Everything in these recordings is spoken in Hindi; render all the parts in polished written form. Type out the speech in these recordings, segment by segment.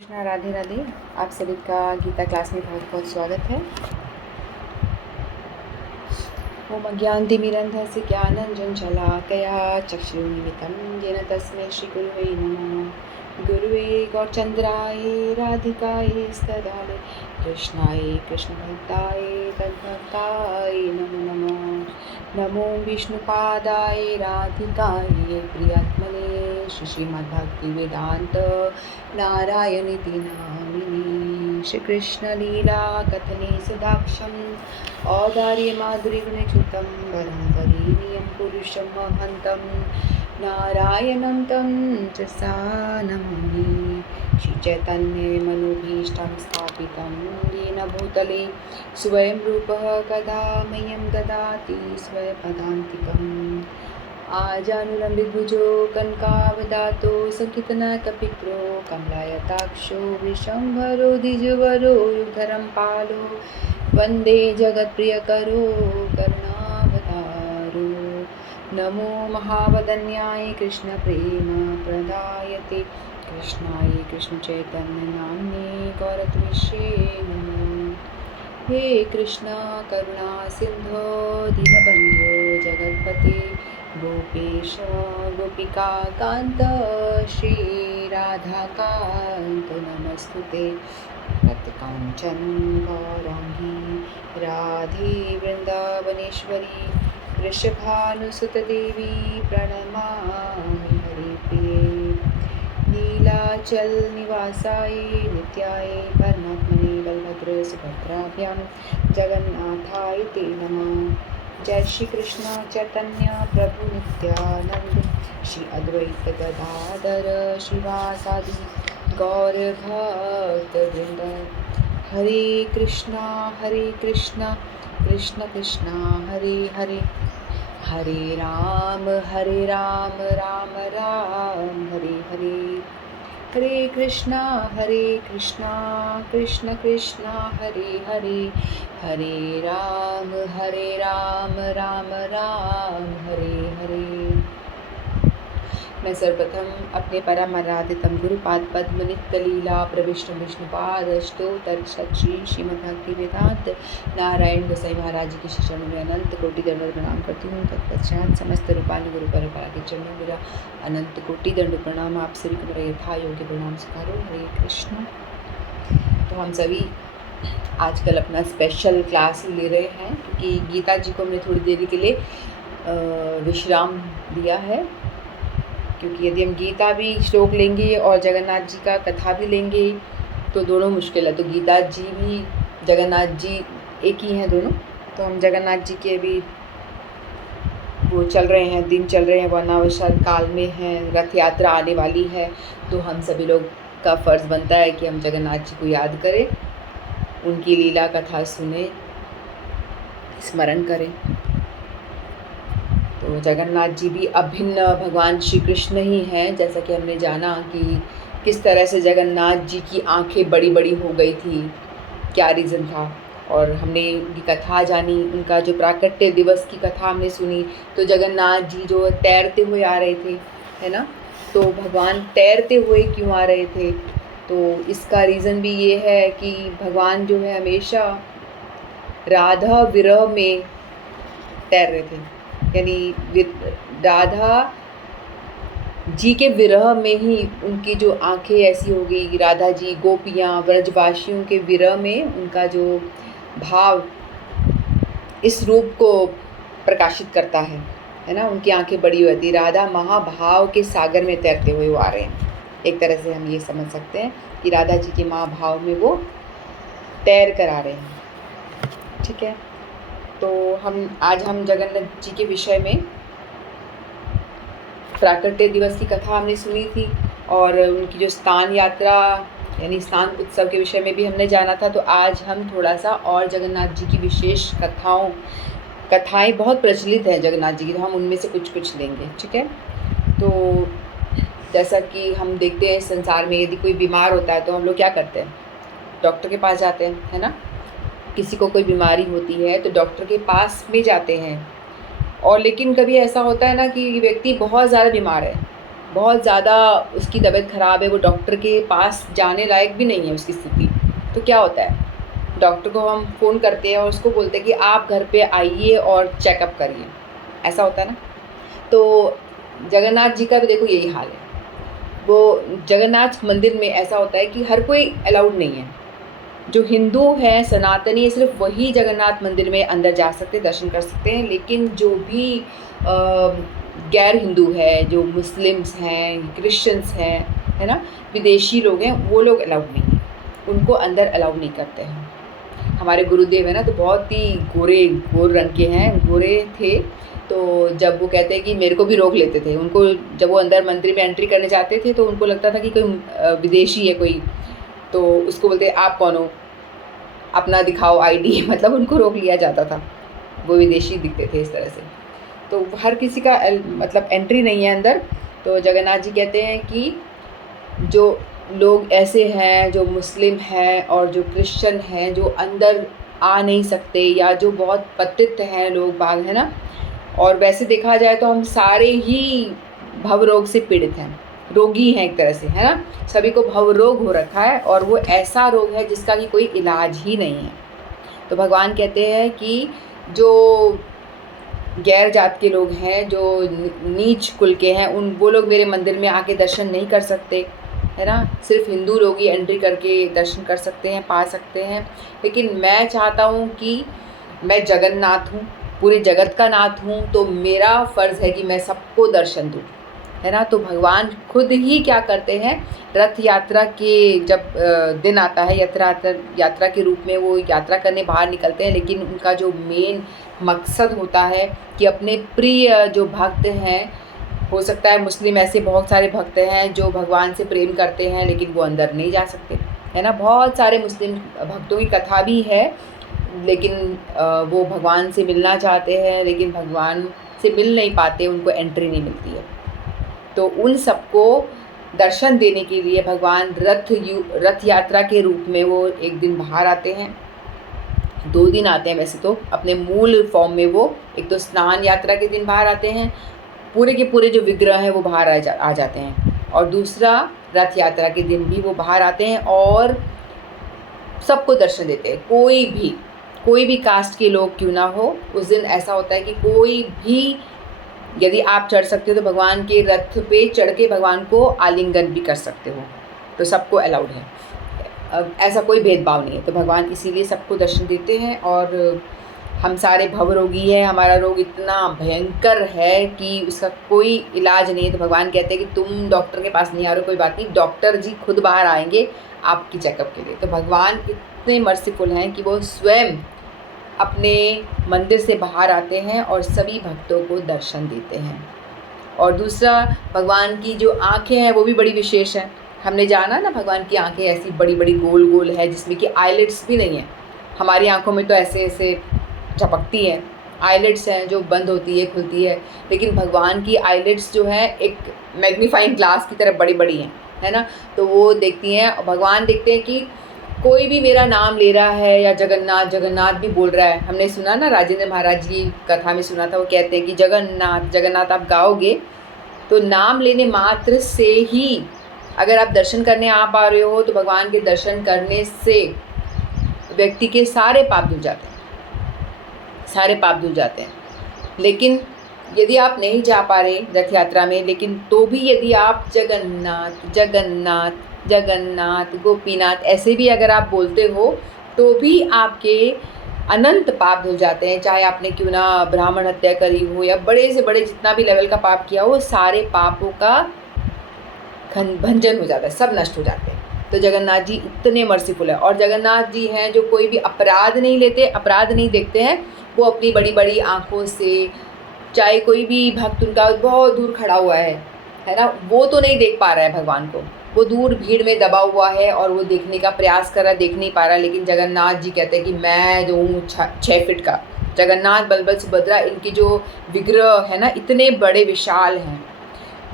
कृष्णा, राधे राधे। आप सभी का गीता क्लास में बहुत बहुत स्वागत है। ओम अज्ञानतिमिरन्धस्य ज्ञानाञ्जनशलाकया चक्षुरुन्मिलितं येन तस्मै श्रीगुरुवे नमः। गुरुवे गौरचन्द्राय राधिकायै तदालय कृष्णाय कृष्णभक्ताय तद्भक्ताय नमो नमः। नमो विष्णुपादाय राधिकायै प्रियात्मने श्रीमद्भक्तिवेदान्त नारायणीति नामिनी। श्रीकृष्णलीला कथने सुदाक्षं औदार्य माधुर्यगुणच्युतं वरं पुरुषं महन्तं नारायणं तं च नमामि। श्रीचैतन्यमनोभीष्टं स्थापितं येन भूतले स्वयं रूपः कदा मह्यं ददाति स्वपदान्तिकम्। आजानुलम्बितभुजो कनकावदातो सङ्कीर्तनकपित्रो कमलायताक्षो विशम्भरो द्विजवरो युगधरं पालो वन्दे जगत्प्रियकरो करुणावतारो। नमो महावदन्याय कृष्णप्रेमप्रदायते कृष्णाय कृष्णचैतन्यनाम्ने गौरत्विषे नमो। हे कृष्ण करुणा सिन्धो दीनबन्धो जगत्पते गोपेश गोपिका कान्त श्रीराधाकान्त नमस्तुते। तत्काञ्चन गौराङ्गी राधे वृन्दावनेश्वरी वृषभानुसुतदेवी प्रणमामि हरिप्रिये। नीलाचल निवासाय नित्याय परमात्मने बलभद्र सुभद्राभ्यां जगन्नाथाय ते नमः। जय श्री कृष्ण चैतन्य प्रभु नित्यानंद श्री अद्वैत गदाधर श्रीवासादि गौर भक्त वृंद। हरे कृष्णा कृष्ण कृष्णा हरे हरे, हरे राम राम राम हरे हरे। हरे कृष्णा कृष्ण कृष्ण हरे हरे, हरे राम राम राम हरे हरे। मैं सर्वप्रथम अपने परम आराधितम गुरुपाद पद्म नित्य लीला प्रविष्ट विष्णुपाद अष्टोत्तर श्री श्रीमद्भक्ति वेदांत नारायण गोसाई महाराज जी के श्री चरणों में अनंत कोटि दंड प्रणाम करती हूँ। तत्पश्चात समस्त रूपानी गुरु परंपरा के चरणों मेरा अनंत कोटि दंड प्रणाम। आप सभी को मेरा यथा योग्य प्रणाम स्वीकारो। हरे कृष्ण। तो हम सभी आजकल अपना स्पेशल क्लास ले रहे हैं क्योंकि गीता जी को हमने थोड़ी देरी के लिए विश्राम दिया है, क्योंकि यदि हम गीता भी श्लोक लेंगे और जगन्नाथ जी का कथा भी लेंगे तो दोनों मुश्किल है। तो गीता जी भी जगन्नाथ जी एक ही हैं दोनों। तो हम जगन्नाथ जी के भी वो चल रहे हैं, दिन चल रहे हैं, वो अनावश्यक काल में हैं, रथ यात्रा आने वाली है। तो हम सभी लोग का फ़र्ज़ बनता है कि हम जगन्नाथ जी को याद करें, उनकी लीला कथा सुने, स्मरण करें। तो जगन्नाथ जी भी अभिन्न भगवान श्री कृष्ण ही हैं। जैसा कि हमने जाना कि किस तरह से जगन्नाथ जी की आंखें बड़ी बड़ी हो गई थी, क्या रीज़न था, और हमने उनकी कथा जानी, उनका जो प्राकट्य दिवस की कथा हमने सुनी। तो जगन्नाथ जी जो तैरते हुए आ रहे थे, है ना, तो भगवान तैरते हुए क्यों आ रहे थे? तो इसका रीज़न भी ये है कि भगवान जो है हमेशा राधा विरह में तैर रहे थे, यानी राधा जी के विरह में ही उनकी जो आंखें ऐसी हो गई। राधा जी गोपियाँ व्रजवासियों के विरह में उनका जो भाव इस रूप को प्रकाशित करता है ना, उनकी आंखें बड़ी होती। राधा महाभाव के सागर में तैरते हुए वो आ रहे हैं। एक तरह से हम ये समझ सकते हैं कि राधा जी के महाभाव में वो तैर कर आ रहे हैं। ठीक है, तो आज हम जगन्नाथ जी के विषय में प्राकट्य दिवस की कथा हमने सुनी थी और उनकी जो स्थान यात्रा यानी स्नान उत्सव के विषय में भी हमने जाना था। तो आज हम थोड़ा सा और जगन्नाथ जी की विशेष कथाएं बहुत प्रचलित हैं जगन्नाथ जी की, तो हम उनमें से कुछ लेंगे। ठीक है, तो जैसा कि हम देखते हैं संसार में यदि कोई बीमार होता है तो हम लोग क्या करते हैं? डॉक्टर के पास जाते हैं, है ना। किसी को कोई बीमारी होती है तो डॉक्टर के पास में जाते हैं। और लेकिन कभी ऐसा होता है ना कि व्यक्ति बहुत ज़्यादा बीमार है, बहुत ज़्यादा उसकी तबीयत ख़राब है, वो डॉक्टर के पास जाने लायक भी नहीं है उसकी स्थिति। तो क्या होता है, डॉक्टर को हम फ़ोन करते हैं और उसको बोलते हैं कि आप घर पे आइए और चेकअप करिए, ऐसा होता है ना। तो जगन्नाथ जी का भी देखो यही हाल है। वो जगन्नाथ मंदिर में ऐसा होता है कि हर कोई अलाउड नहीं है। जो हिंदू हैं, सनातनी, सिर्फ वही जगन्नाथ मंदिर में अंदर जा सकते हैं, दर्शन कर सकते हैं। लेकिन जो भी गैर हिंदू है, जो मुस्लिम्स हैं, क्रिश्चियंस हैं, है ना, विदेशी लोग हैं, वो लोग अलाउड नहीं हैं, उनको अंदर अलाउ नहीं करते हैं। हमारे गुरुदेव है ना, तो बहुत ही गोर रंग के हैं, गोरे थे। तो जब वो कहते हैं कि मेरे को भी रोक लेते थे, उनको जब वो अंदर मंदिर में एंट्री करने जाते थे तो उनको लगता था कि कोई विदेशी है कोई, तो उसको बोलते आप कौन हो, अपना दिखाओ आईडी मतलब उनको रोक लिया जाता था, वो विदेशी दिखते थे इस तरह से। तो हर किसी का मतलब एंट्री नहीं है अंदर। तो जगन्नाथ जी कहते हैं कि जो लोग ऐसे हैं, जो मुस्लिम हैं और जो क्रिश्चियन हैं, जो अंदर आ नहीं सकते, या जो बहुत पतित हैं लोग बाग, है ना, और वैसे देखा जाए तो हम सारे ही भवरोग से पीड़ित हैं, रोगी हैं एक तरह से, है ना। सभी को भवरोग हो रखा है और वो ऐसा रोग है जिसका कि कोई इलाज ही नहीं है। तो भगवान कहते हैं कि जो गैर जात के लोग हैं, जो नीच कुल के हैं, वो लोग मेरे मंदिर में आके दर्शन नहीं कर सकते, है ना। सिर्फ हिंदू लोग ही एंट्री करके दर्शन कर सकते हैं, पा सकते हैं। लेकिन मैं चाहता हूँ कि मैं जगन्नाथ हूँ, पूरे जगत का नाथ हूँ, तो मेरा फ़र्ज़ है कि मैं सबको दर्शन दूँ, है ना। तो भगवान खुद ही क्या करते हैं, रथ यात्रा के जब दिन आता है, यात्रा के रूप में वो यात्रा करने बाहर निकलते हैं। लेकिन उनका जो मेन मकसद होता है कि अपने प्रिय जो भक्त हैं, हो सकता है मुस्लिम ऐसे बहुत सारे भक्त हैं जो भगवान से प्रेम करते हैं लेकिन वो अंदर नहीं जा सकते, है ना। बहुत सारे मुस्लिम भक्तों की कथा भी है, लेकिन वो भगवान से मिलना चाहते हैं लेकिन भगवान से मिल नहीं पाते, उनको एंट्री नहीं मिलती है। तो उन सबको दर्शन देने के लिए भगवान रथ यात्रा के रूप में वो एक दिन बाहर आते हैं, 2 दिन आते हैं वैसे तो, अपने मूल फॉर्म में वो एक तो स्नान यात्रा के दिन बाहर आते हैं, पूरे के पूरे जो विग्रह हैं वो बाहर आ जाते हैं, और दूसरा रथ यात्रा के दिन भी वो बाहर आते हैं और सबको दर्शन देते हैं। कोई भी कास्ट के लोग क्यों ना हो, उस दिन ऐसा होता है कि कोई भी, यदि आप चढ़ सकते हो तो भगवान के रथ पे चढ़ के भगवान को आलिंगन भी कर सकते हो, तो सबको अलाउड है। अब ऐसा कोई भेदभाव नहीं है, तो भगवान इसीलिए सबको दर्शन देते हैं। और हम सारे भवरोगी हैं, हमारा रोग इतना भयंकर है कि उसका कोई इलाज नहीं है। तो भगवान कहते हैं कि तुम डॉक्टर के पास नहीं आ रहे हो, कोई बात नहीं, डॉक्टर जी खुद बाहर आएंगे आपकी चेकअप के लिए। तो भगवान इतने मर्सीफुल हैं कि वो स्वयं अपने मंदिर से बाहर आते हैं और सभी भक्तों को दर्शन देते हैं। और दूसरा, भगवान की जो आँखें हैं वो भी बड़ी विशेष हैं। हमने जाना ना, भगवान की आँखें ऐसी बड़ी बड़ी गोल गोल है, जिसमें कि आईलिड्स भी नहीं है। हमारी आँखों में तो ऐसे ऐसे झपकती हैं, आईलिड्स हैं जो बंद होती है खुलती है, लेकिन भगवान की आईलिड्स जो है एक मैग्नीफाइंग ग्लास की तरह बड़ी बड़ी हैं, है ना। तो वो देखती हैं और भगवान देखते हैं कि कोई भी मेरा नाम ले रहा है, या जगन्नाथ जगन्नाथ भी बोल रहा है। हमने सुना ना, राजेंद्र महाराज जी कथा में सुना था, वो कहते हैं कि जगन्नाथ जगन्नाथ आप गाओगे तो नाम लेने मात्र से ही, अगर आप दर्शन करने आ पा रहे हो तो भगवान के दर्शन करने से व्यक्ति के सारे पाप धुल जाते हैं, सारे पाप धुल जाते हैं। लेकिन यदि आप नहीं जा पा रहे रथ यात्रा में, लेकिन तो भी यदि आप जगन्नाथ जगन्नाथ जगन्नाथ गोपीनाथ ऐसे भी अगर आप बोलते हो, तो भी आपके अनंत पाप धुल जाते हैं। चाहे आपने क्यों ना ब्राह्मण हत्या करी हो, या बड़े से बड़े जितना भी लेवल का पाप किया हो, सारे पापों का भंजन हो जाता है, सब नष्ट हो जाते हैं। तो जगन्नाथ जी इतने मर्सीफुल है, और जगन्नाथ जी हैं जो कोई भी अपराध नहीं लेते, अपराध नहीं देखते हैं। वो अपनी बड़ी बड़ी आँखों से, चाहे कोई भी भक्त उनका बहुत दूर खड़ा हुआ है ना, वो तो नहीं देख पा रहा है भगवान को, वो दूर भीड़ में दबा हुआ है और वो देखने का प्रयास कर रहा है, देख नहीं पा रहा। लेकिन जगन्नाथ जी कहते हैं कि मैं जो हूँ 6 फीट का, जगन्नाथ बलभद्र सुभद्रा, इनकी जो विग्रह है ना, इतने बड़े विशाल हैं।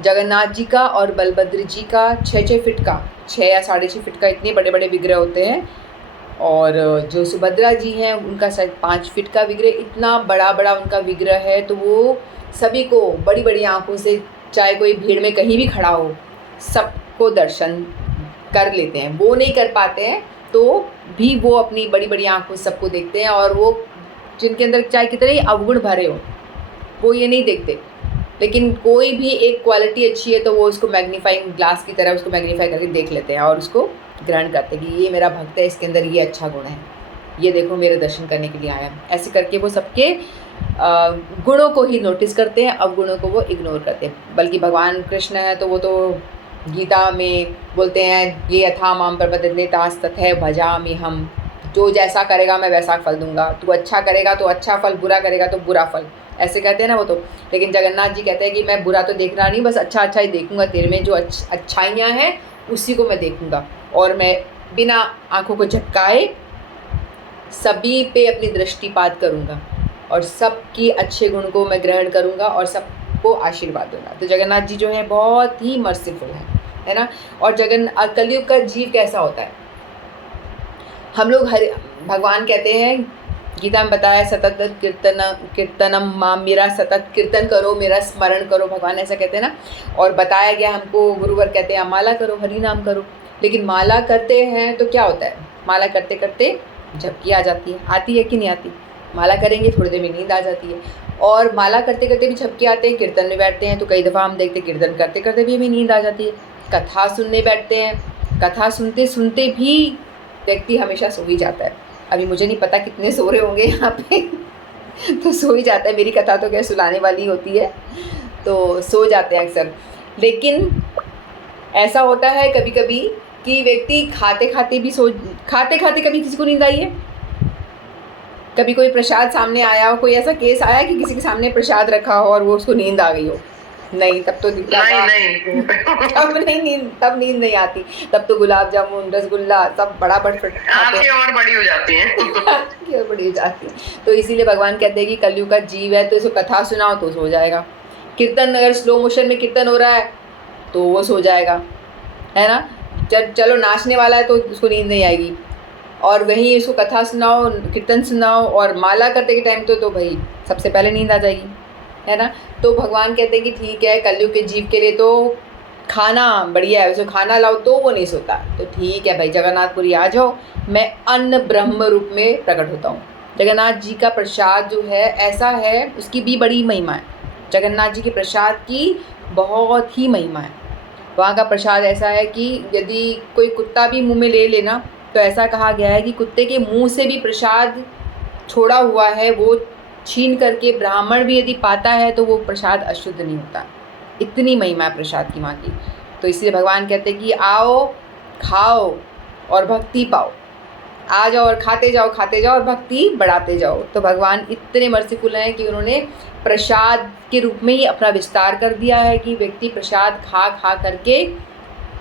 जगन्नाथ जी का और बलभद्र जी का 6 फीट का, 6 या 6.5 फीट का, इतने बड़े बड़े विग्रह होते हैं। और जो सुभद्रा जी हैं उनका शायद 5 फीट का विग्रह, इतना बड़ा बड़ा उनका विग्रह है। तो वो सभी को बड़ी बड़ी आँखों से चाहे कोई भीड़ में कहीं भी खड़ा हो, सबको दर्शन कर लेते हैं। वो नहीं कर पाते हैं तो भी वो अपनी बड़ी बड़ी आँखों से सबको देखते हैं, और वो जिनके अंदर चाहे कितने ही अवगुण भरे हो, वो ये नहीं देखते, लेकिन कोई भी एक क्वालिटी अच्छी है तो वो उसको मैग्नीफाइंग ग्लास की तरह उसको मैग्नीफाई करके देख लेते हैं और उसको ग्रहण करते हैं कि ये मेरा भक्त है, इसके अंदर ये अच्छा गुण है, ये देखो मेरे दर्शन करने के लिए आया है। ऐसे करके वो सबके गुणों को ही नोटिस करते हैं, अवगुणों को वो इग्नोर करते हैं। बल्कि भगवान कृष्ण है तो वो तो गीता में बोलते हैं, ये यथा माम प्रपद्यते तथैव भजामि हम, जो जैसा करेगा मैं वैसा फल दूंगा, तू अच्छा करेगा तो अच्छा फल, बुरा करेगा तो बुरा फल, ऐसे कहते हैं ना वो तो। लेकिन जगन्नाथ जी कहते हैं कि मैं बुरा तो देखना नहीं, बस अच्छा अच्छा ही देखूंगा, तेरे में जो अच्छाइयाँ हैं उसी को मैं देखूंगा, और मैं बिना आँखों को झटकाए सभी पे अपनी दृष्टिपात करूंगा और सबकी अच्छे गुण को मैं ग्रहण करूंगा और सबको आशीर्वाद दूंगा। तो जगन्नाथ जी जो है बहुत ही मर्सीफुल है ना। और कलयुग का जीव कैसा होता है, हम लोग भगवान कहते हैं, गीता में बताया सतत कीर्तनम माम, मेरा सतत कीर्तन करो, मेरा स्मरण करो, भगवान ऐसा कहते हैं ना। और बताया गया हमको, गुरुवर कहते हैं माला करो, हरि नाम करो। लेकिन माला करते हैं तो क्या होता है, माला करते करते झपकी आ जाती है, आती है कि नहीं आती। माला करेंगे थोड़ी देर में नींद आ जाती है, और माला करते करते भी झपकी आते हैं। कीर्तन में बैठते हैं तो कई दफ़ा हम देखते कीर्तन करते करते भी हमें नींद आ जाती है। कथा सुनने बैठते हैं, कथा सुनते सुनते भी व्यक्ति हमेशा सो ही जाता है। अभी मुझे नहीं पता कितने सो रहे होंगे यहाँ पे तो सो ही जाता है। मेरी कथा तो क्या सुनाने वाली होती है, तो सो जाते हैं अक्सर। लेकिन ऐसा होता है कभी कभी कि व्यक्ति खाते खाते कभी किसी को नींद आई है। कभी कोई प्रसाद सामने आया हो, कोई ऐसा केस आया कि किसी के सामने प्रसाद रखा हो और वो उसको नींद आ गई हो? नहीं, तब तो तब नींद नहीं आती। तब तो गुलाब जामुन, रसगुल्ला सब बड़ा और बड़ी हो जाती है बड़ी हो जाती है। तो इसीलिए भगवान कहते हैं कि कलयुग का जीव है तो इसको कथा सुनाओ तो सो जाएगा। कीर्तन अगर स्लो मोशन में कीर्तन हो रहा है तो वो सो जाएगा, है ना। चलो नाचने वाला है तो उसको नींद नहीं आएगी, और वहीं इसको कथा सुनाओ, कीर्तन सुनाओ और माला करते के टाइम तो भाई सबसे पहले नींद आ जाएगी, है ना। तो भगवान कहते हैं कि ठीक है, कलयुग के जीव के लिए तो खाना बढ़िया है, उसको खाना लाओ तो वो नहीं सोता। तो ठीक है भाई, जगन्नाथपुरी आ जाओ, मैं अन्न ब्रह्म रूप में प्रकट होता हूँ। जगन्नाथ जी का प्रसाद जो है ऐसा है, उसकी भी बड़ी महिमा है। जगन्नाथ जी के प्रसाद की बहुत ही महिमा है। वहाँ का प्रसाद ऐसा है कि यदि कोई कुत्ता भी मुँह में ले लेना तो ऐसा कहा गया है कि कुत्ते के मुंह से भी प्रसाद छोड़ा हुआ है, वो छीन करके ब्राह्मण भी यदि पाता है तो वो प्रसाद अशुद्ध नहीं होता। इतनी महिमा है प्रसाद की माँ की। तो इसलिए भगवान कहते हैं कि आओ, खाओ और भक्ति पाओ। आ जाओ और खाते जाओ और भक्ति बढ़ाते जाओ। तो भगवान इतने मर्सीफुल हैं कि उन्होंने प्रसाद के रूप में ही अपना विस्तार कर दिया है कि व्यक्ति प्रसाद खा करके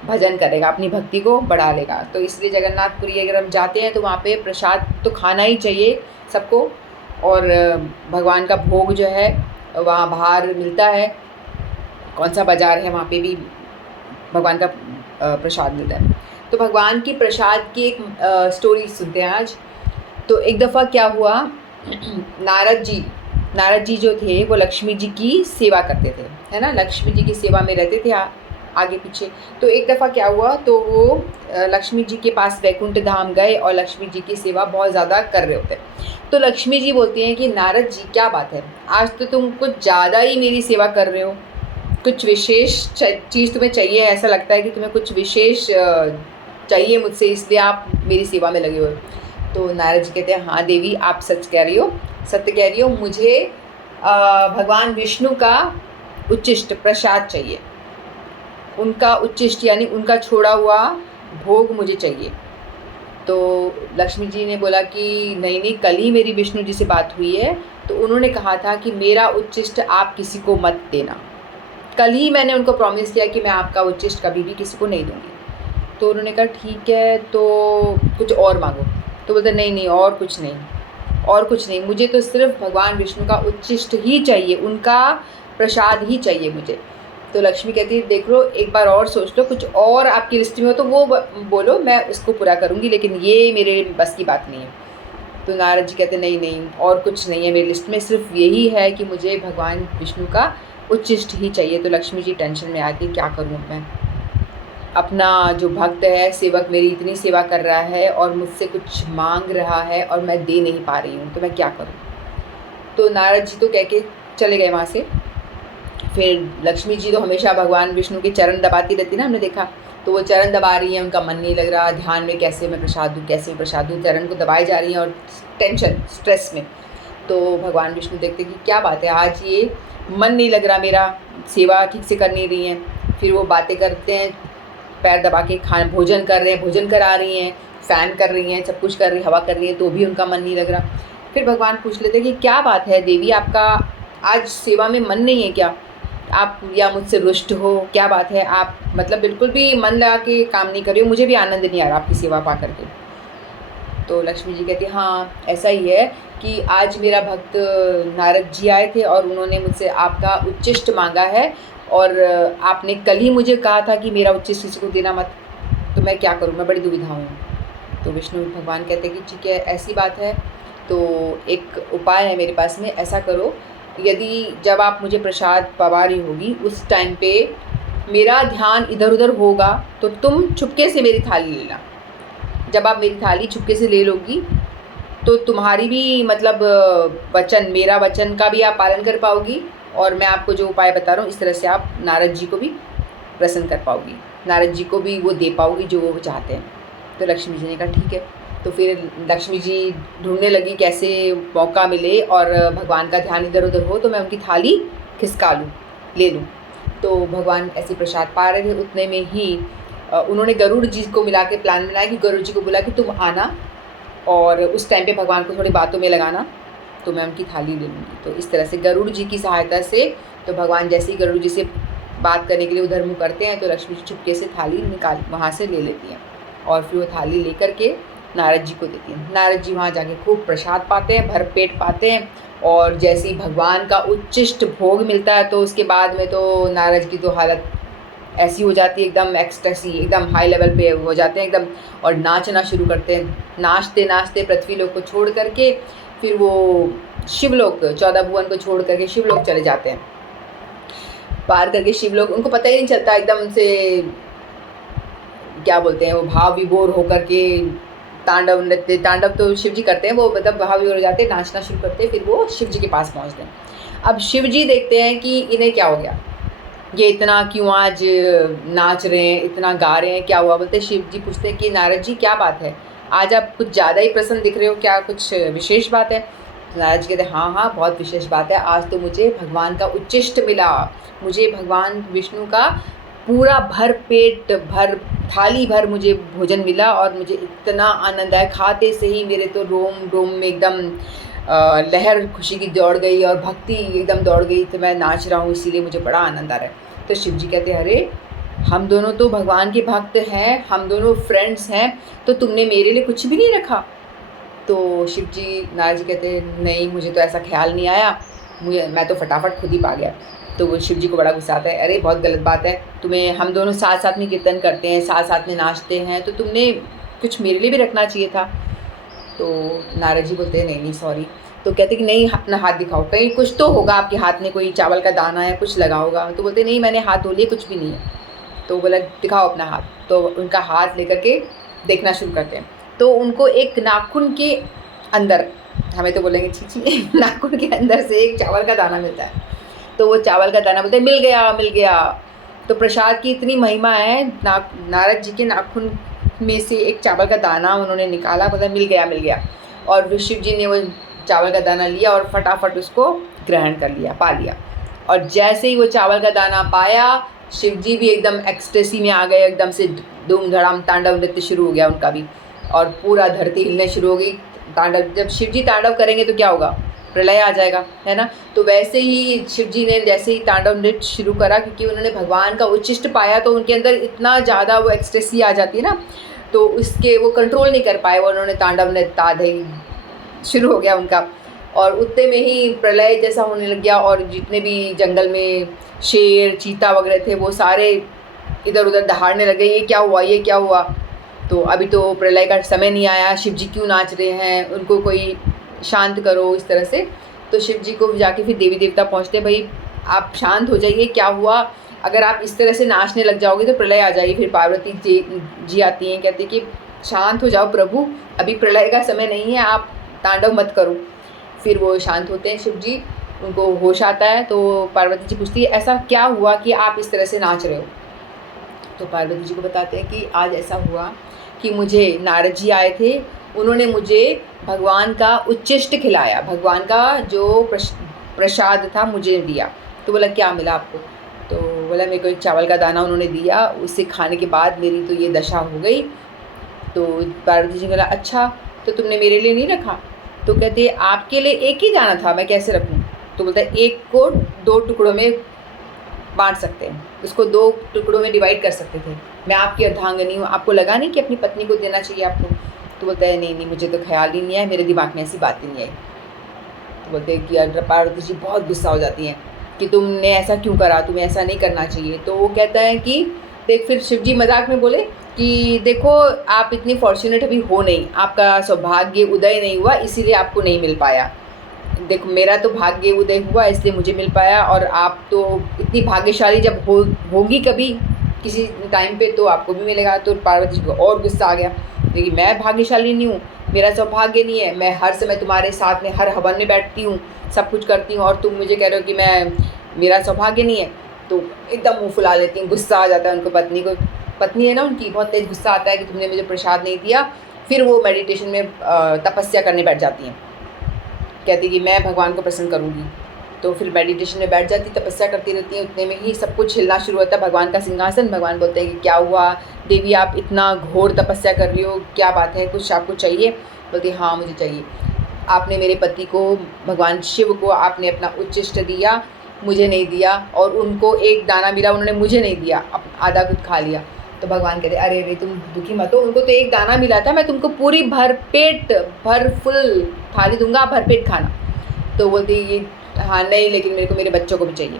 भजन करेगा, अपनी भक्ति को बढ़ा लेगा। तो इसलिए जगन्नाथपुरी अगर हम जाते हैं तो वहाँ पे प्रसाद तो खाना ही चाहिए सबको। और भगवान का भोग जो है वहाँ बाहर मिलता है, कौन सा बाज़ार है वहाँ पे भी भगवान का प्रसाद मिलता है। तो भगवान की प्रसाद की एक स्टोरी सुनते हैं आज। तो एक दफ़ा क्या हुआ, नारद जी जो थे वो लक्ष्मी जी की सेवा करते थे, है ना। लक्ष्मी जी की सेवा में रहते थे आगे पीछे। तो एक दफ़ा क्या हुआ, तो वो लक्ष्मी जी के पास वैकुंठ धाम गए और लक्ष्मी जी की सेवा बहुत ज़्यादा कर रहे होते। तो लक्ष्मी जी बोलती हैं कि नारद जी क्या बात है, आज तो तुम कुछ ज़्यादा ही मेरी सेवा कर रहे हो, कुछ विशेष चीज़ तुम्हें चाहिए, ऐसा लगता है कि तुम्हें कुछ विशेष चाहिए मुझसे, इसलिए आप मेरी सेवा में लगे हो। तो नारद जी कहते हैं, हाँ देवी आप सत्य कह रही हो, मुझे भगवान विष्णु का उच्चिष्ट प्रसाद चाहिए, उनका उच्चिष्ट यानी उनका छोड़ा हुआ भोग मुझे चाहिए। तो लक्ष्मी जी ने बोला कि नहीं, कल ही मेरी विष्णु जी से बात हुई है, तो उन्होंने कहा था कि मेरा उच्चिष्ट आप किसी को मत देना। कल ही मैंने उनको प्रॉमिस किया कि मैं आपका उच्चिष्ट कभी भी किसी को नहीं दूँगी। तो उन्होंने कहा ठीक है, तो कुछ और मांगो। तो बोलते नहीं और कुछ नहीं, मुझे तो सिर्फ भगवान विष्णु का उच्चिष्ट ही चाहिए, उनका प्रसाद ही चाहिए मुझे। तो लक्ष्मी कहती है देख लो, एक बार और सोच लो, कुछ और आपकी लिस्ट में हो तो वो बोलो, मैं उसको पूरा करूँगी, लेकिन ये मेरे बस की बात नहीं है। तो नारद जी कहते नहीं और कुछ नहीं है मेरी लिस्ट में, सिर्फ यही है कि मुझे भगवान विष्णु का उच्छिष्ट ही चाहिए। तो लक्ष्मी जी टेंशन में आती, क्या करूँ अब मैं, अपना जो भक्त है, सेवक मेरी इतनी सेवा कर रहा है और मुझसे कुछ मांग रहा है और मैं दे नहीं पा रही हूँ, तो मैं क्या करूँ। तो नारद जी तो कह के चले गए वहाँ से। फिर लक्ष्मी जी तो हमेशा भगवान विष्णु के चरण दबाती रहती ना, हमने देखा, तो वो चरण दबा रही हैं, उनका मन नहीं लग रहा ध्यान में, कैसे मैं प्रसाद दूँ, कैसे मैं प्रसाद दूँ, चरण को दबाई जा रही हैं और टेंशन स्ट्रेस में। तो भगवान विष्णु देखते कि क्या बात है, आज ये मन नहीं लग रहा मेरा, सेवा ठीक से कर नहीं रही हैं। फिर वो बातें करते हैं, पैर दबा के भोजन कर रहे हैं, भोजन करा रही हैं, फ़ैन कर रही हैं, सब कुछ कर रही, हवा कर रही हैं, तो भी उनका मन नहीं लग रहा। फिर भगवान पूछ लेते कि क्या बात है देवी, आपका आज सेवा में मन नहीं है क्या, आप या मुझसे रुष्ट हो, क्या बात है, आप मतलब बिल्कुल भी मन लगा के काम नहीं कर रही हो, मुझे भी आनंद नहीं आ रहा आपकी सेवा पा करके। तो लक्ष्मी जी कहती हाँ ऐसा ही है कि आज मेरा भक्त नारद जी आए थे और उन्होंने मुझसे आपका उच्छिष्ट मांगा है, और आपने कल ही मुझे कहा था कि मेरा उच्छिष्ट किसी को देना मत, तो मैं क्या करूँ, मैं बड़ी दुविधा हूँ। तो विष्णु भगवान कहते हैं कि ठीक है ऐसी बात है, तो एक उपाय है मेरे पास में, ऐसा करो, यदि जब आप मुझे प्रसाद पवा रही होगी उस टाइम पे मेरा ध्यान इधर उधर होगा, तो तुम चुपके से मेरी थाली लेना। जब आप मेरी थाली चुपके से ले लोगी तो तुम्हारी भी मतलब वचन, मेरा वचन का भी आप पालन कर पाओगी, और मैं आपको जो उपाय बता रहा हूँ इस तरह से आप नारद जी को भी प्रसन्न कर पाओगी, नारद जी को भी वो दे पाओगी जो वो चाहते हैं। तो लक्ष्मी जी ने कहा ठीक है। तो फिर लक्ष्मी जी ढूंढने लगी कैसे मौका मिले और भगवान का ध्यान इधर उधर हो तो मैं उनकी थाली खिसका लूँ, ले लूँ। तो भगवान ऐसे प्रसाद पा रहे थे, उतने में ही उन्होंने गरुड़ जी को मिला के प्लान बनाया कि गरुड़ जी को बोला कि तुम आना और उस टाइम पे भगवान को थोड़ी बातों में लगाना, तो मैं उनकी थाली ले लूँगी। तो इस तरह से गरुड़ जी की सहायता से, तो भगवान जैसे ही गरुड़ जी से बात करने के लिए उधर मुँह करते हैं तो लक्ष्मी जी चुपके से थाली निकाल वहाँ से ले लेती हैं और फिर वो थाली लेकर के नारद जी को देती हैं। नारद जी वहाँ जाके खूब प्रसाद पाते हैं, भर पेट पाते हैं, और जैसे ही भगवान का उच्छिष्ट भोग मिलता है तो उसके बाद में तो नारद की तो हालत ऐसी हो जाती है, एकदम एक्सटेसी, एकदम हाई लेवल पे हो जाते हैं एकदम, और नाचना शुरू करते हैं। नाचते नाचते पृथ्वी लोक को छोड़ करके फिर वो शिवलोक, 14 भुवन को छोड़ करके शिवलोक चले जाते हैं। पार करके शिवलोक उनको पता ही नहीं चलता, एकदम से क्या बोलते हैं वो भाव विभोर होकर के तांडव नृत्य, तांडव तो शिव जी करते हैं, वो मतलब भाव विभोर हो जाते हैं, नाचना शुरू करते हैं, फिर वो शिव जी के पास पहुँचते हैं। अब शिव जी देखते हैं कि इन्हें क्या हो गया, ये इतना क्यों आज नाच रहे हैं, इतना गा रहे हैं, क्या हुआ। बोलते शिव जी पूछते हैं कि नारद जी क्या बात है, आज आप कुछ ज़्यादा ही प्रसन्न दिख रहे हो, क्या कुछ विशेष बात है। नारद जी कहते हैं हाँ हाँ बहुत विशेष बात है, आज तो मुझे भगवान का उच्छिष्ट मिला, मुझे भगवान विष्णु का पूरा भर पेट भर थाली भर मुझे भोजन मिला और मुझे इतना आनंद आया, खाते से ही मेरे तो रोम रोम में एकदम लहर खुशी की दौड़ गई और भक्ति एकदम दौड़ गई, तो मैं नाच रहा हूँ इसीलिए मुझे बड़ा आनंद आ रहा है। तो शिव जी कहते हैं अरे हम दोनों तो भगवान के भक्त हैं, हम दोनों फ्रेंड्स हैं, तो तुमने मेरे लिए कुछ भी नहीं रखा। तो शिव जी, नारद जी कहते हैं नहीं मुझे तो ऐसा ख्याल नहीं आया, मैं तो फटाफट खुद ही पा गया। तो वो शिव जी को बड़ा गुस्सा आता है, अरे बहुत गलत बात है, तुम्हें हम दोनों साथ साथ में कीर्तन करते हैं, साथ साथ में नाचते हैं, तो तुमने कुछ मेरे लिए भी रखना चाहिए था। तो नारद जी बोलते हैं नहीं नहीं सॉरी। तो कहते कि नहीं अपना हाथ दिखाओ, कहीं कुछ तो होगा आपके हाथ में, कोई चावल का दाना या कुछ लगा होगा। तो बोलते नहीं मैंने हाथ धो लिए, कुछ भी नहीं है। तो बोला दिखाओ अपना हाथ। तो उनका हाथ लेकर के देखना शुरू करते हैं, तो उनको एक नाखून के अंदर, हमें तो बोलेंगे छी छी नाखून के अंदर से एक चावल का दाना मिलता है। तो वो चावल का दाना बोलते हैं मिल गया मिल गया। तो प्रसाद की इतनी महिमा है, नारद जी के नाखून में से एक चावल का दाना उन्होंने निकाला, बोला मिल गया। और शिव जी ने वो चावल का दाना लिया और फटाफट उसको ग्रहण कर लिया, पा लिया। और जैसे ही वो चावल का दाना पाया, शिव जी भी एकदम एक्सटेसी में आ गए, एकदम से धूम धड़ाम तांडव नृत्य शुरू हो गया उनका भी, और पूरा धरती हिलने शुरू हो गई। तांडव, जब शिव जी तांडव करेंगे तो क्या होगा, प्रलय आ जाएगा, है ना। तो वैसे ही शिव जी ने जैसे ही तांडव नृत्य शुरू करा, क्योंकि उन्होंने भगवान का उच्छिष्ट पाया, तो उनके अंदर इतना ज़्यादा वो एक्सटेसी आ जाती है ना, तो उसके वो कंट्रोल नहीं कर पाए, वो उन्होंने तांडव नृत्य ताधई शुरू हो गया उनका। और उतने में ही प्रलय जैसा होने लग गया, और जितने भी जंगल में शेर चीता वगैरह थे वो सारे इधर उधर दहाड़ने लगे, ये क्या हुआ ये क्या हुआ। तो अभी तो प्रलय का समय नहीं आया, शिव जी क्यों नाच रहे हैं, उनको कोई शांत करो, इस तरह से। तो शिव जी को जाके फिर देवी देवता पहुँचते, भाई आप शांत हो जाइए, क्या हुआ? अगर आप इस तरह से नाचने लग जाओगे तो प्रलय आ जाएगी। फिर पार्वती जी आती हैं, कहती है कि शांत हो जाओ प्रभु, अभी प्रलय का समय नहीं है, आप तांडव मत करो। फिर वो शांत होते हैं शिव जी, उनको होश आता है। तो पार्वती जी पूछती है ऐसा क्या हुआ कि आप इस तरह से नाच रहे हो? तो पार्वती जी को बताते हैं कि आज ऐसा हुआ कि मुझे नारद जी आए थे, उन्होंने मुझे भगवान का उच्चिष्ट खिलाया, भगवान का जो प्रसाद था मुझे दिया। तो बोला क्या मिला आपको? तो बोला मेरे को एक चावल का दाना उन्होंने दिया, उसे खाने के बाद मेरी तो ये दशा हो गई। तो पार्वती जी ने बोला अच्छा, तो तुमने मेरे लिए नहीं रखा? तो कहते आपके लिए एक ही दाना था, मैं कैसे रखूँ? तो बोलता है एक को 2 टुकड़ों में बांट सकते हैं, उसको 2 टुकड़ों में डिवाइड कर सकते थे। मैं आपकी अर्धांगिनी हूँ, आपको लगा नहीं कि अपनी पत्नी को देना चाहिए आपको? तो बोलता है नहीं मुझे तो ख्याल ही नहीं है, मेरे दिमाग में ऐसी बात ही नहीं आई। तो बोलते हैं कि पार्वती जी बहुत गुस्सा हो जाती हैं कि तुमने ऐसा क्यों करा, तुम्हें ऐसा नहीं करना चाहिए। तो वो कहता है कि देख, फिर शिव जी मजाक में बोले कि देखो आप इतनी फॉर्चुनेट अभी हो नहीं, आपका सौभाग्य उदय नहीं हुआ इसीलिए आपको नहीं मिल पाया। देखो मेरा तो भाग्य उदय हुआ इसलिए मुझे मिल पाया, और आप तो इतनी भाग्यशाली जब होगी कभी किसी टाइम पे तो आपको भी मिलेगा। तो पार्वती जी को और गुस्सा आ गया, लेकिन मैं भाग्यशाली नहीं हूँ, मेरा सौभाग्य नहीं है, मैं हर समय तुम्हारे साथ में हर हवन में बैठती हूँ, सब कुछ करती हूँ, और तुम मुझे कह रहे हो कि मेरा सौभाग्य नहीं है। तो एकदम मुँह फुला लेती हूँ, गुस्सा आ जाता है उनको। पत्नी है ना उनकी, बहुत तेज़ गुस्सा आता है कि तुमने मुझे प्रसाद नहीं दिया। फिर वो मेडिटेशन में तपस्या करने बैठ जाती हैं, कहती कि मैं भगवान को प्रसन्न करूँगी। तो फिर मेडिटेशन में बैठ जाती, तपस्या करती रहती हैं। उतने में ही सब कुछ हिलना शुरू होता है, भगवान का सिंहासन। भगवान बोलते हैं कि क्या हुआ देवी, आप इतना घोर तपस्या कर रही हो, क्या बात है, कुछ आपको चाहिए? बोलती हाँ मुझे चाहिए। आपने मेरे पति को, भगवान शिव को आपने अपना उच्चिष्ट दिया, मुझे नहीं दिया, और उनको एक दाना मिला, उन्होंने मुझे नहीं दिया, आधा खुद खा लिया। तो भगवान कहते अरे रे तुम दुखी मत हो, उनको तो एक दाना मिला था, मैं तुमको पूरी भरपेट फुल थाली दूंगा, आप भरपेट खाना। तो बोलती ये हाँ नहीं, लेकिन मेरे को मेरे बच्चों को भी चाहिए।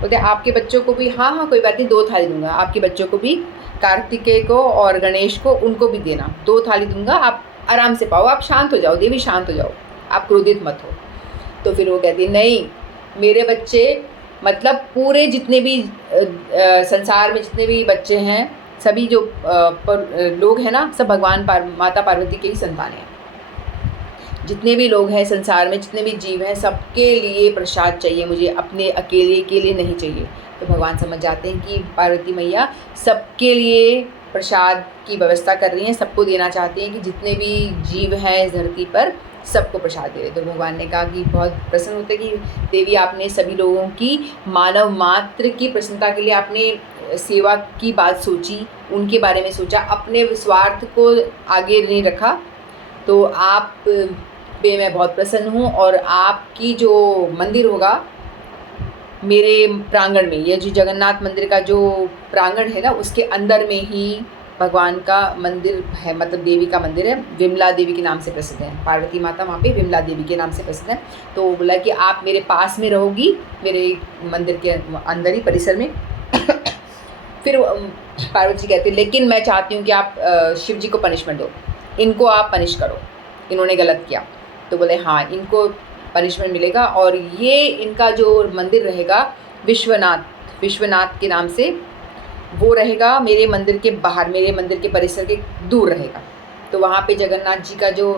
बोलते आपके बच्चों को भी? हाँ कोई बात नहीं, 2 थाली दूंगा, आपके बच्चों को भी, कार्तिकेय को और गणेश को, उनको भी देना, 2 थाली दूंगा, आप आराम से पाओ, आप शांत हो जाओ देवी, शांत हो जाओ, आप क्रोधित मत हो। तो फिर वो कहती नहीं, मेरे बच्चे मतलब पूरे जितने भी संसार में जितने भी बच्चे हैं, सभी जो लोग हैं ना, सब भगवान माता पार्वती के ही संतान हैं। जितने भी लोग हैं संसार में, जितने भी जीव हैं, सबके लिए प्रसाद चाहिए मुझे, अपने अकेले के लिए नहीं चाहिए। तो भगवान समझ जाते हैं कि पार्वती मैया सबके लिए प्रसाद की व्यवस्था कर रही हैं, सबको देना चाहती हैं कि जितने भी जीव हैं इस धरती पर सबको प्रसाद दे। तो भगवान ने कहा कि बहुत प्रसन्न होते कि देवी आपने सभी लोगों की, मानव मात्र की प्रसन्नता के लिए आपने सेवा की बात सोची, उनके बारे में सोचा, अपने स्वार्थ को आगे नहीं रखा। तो आप पे मैं बहुत प्रसन्न हूँ, और आपकी जो मंदिर होगा मेरे प्रांगण में, ये जो जगन्नाथ मंदिर का जो प्रांगण है ना, उसके अंदर में ही भगवान का मंदिर है, मतलब देवी का मंदिर है, विमला देवी के नाम से प्रसिद्ध है। पार्वती माता वहाँ पे विमला देवी के नाम से प्रसिद्ध है। तो वो बोला कि आप मेरे पास में रहोगी, मेरे मंदिर के अंदर ही परिसर में। फिर पार्वती जी कहते लेकिन मैं चाहती हूँ कि आप शिव जी को पनिशमेंट दो, इनको आप पनिश करो, इन्होंने गलत किया। तो बोले हाँ इनको पनिशमेंट मिलेगा, और ये इनका जो मंदिर रहेगा विश्वनाथ के नाम से, वो रहेगा मेरे मंदिर के बाहर, मेरे मंदिर के परिसर के दूर रहेगा। तो वहाँ पे जगन्नाथ जी का जो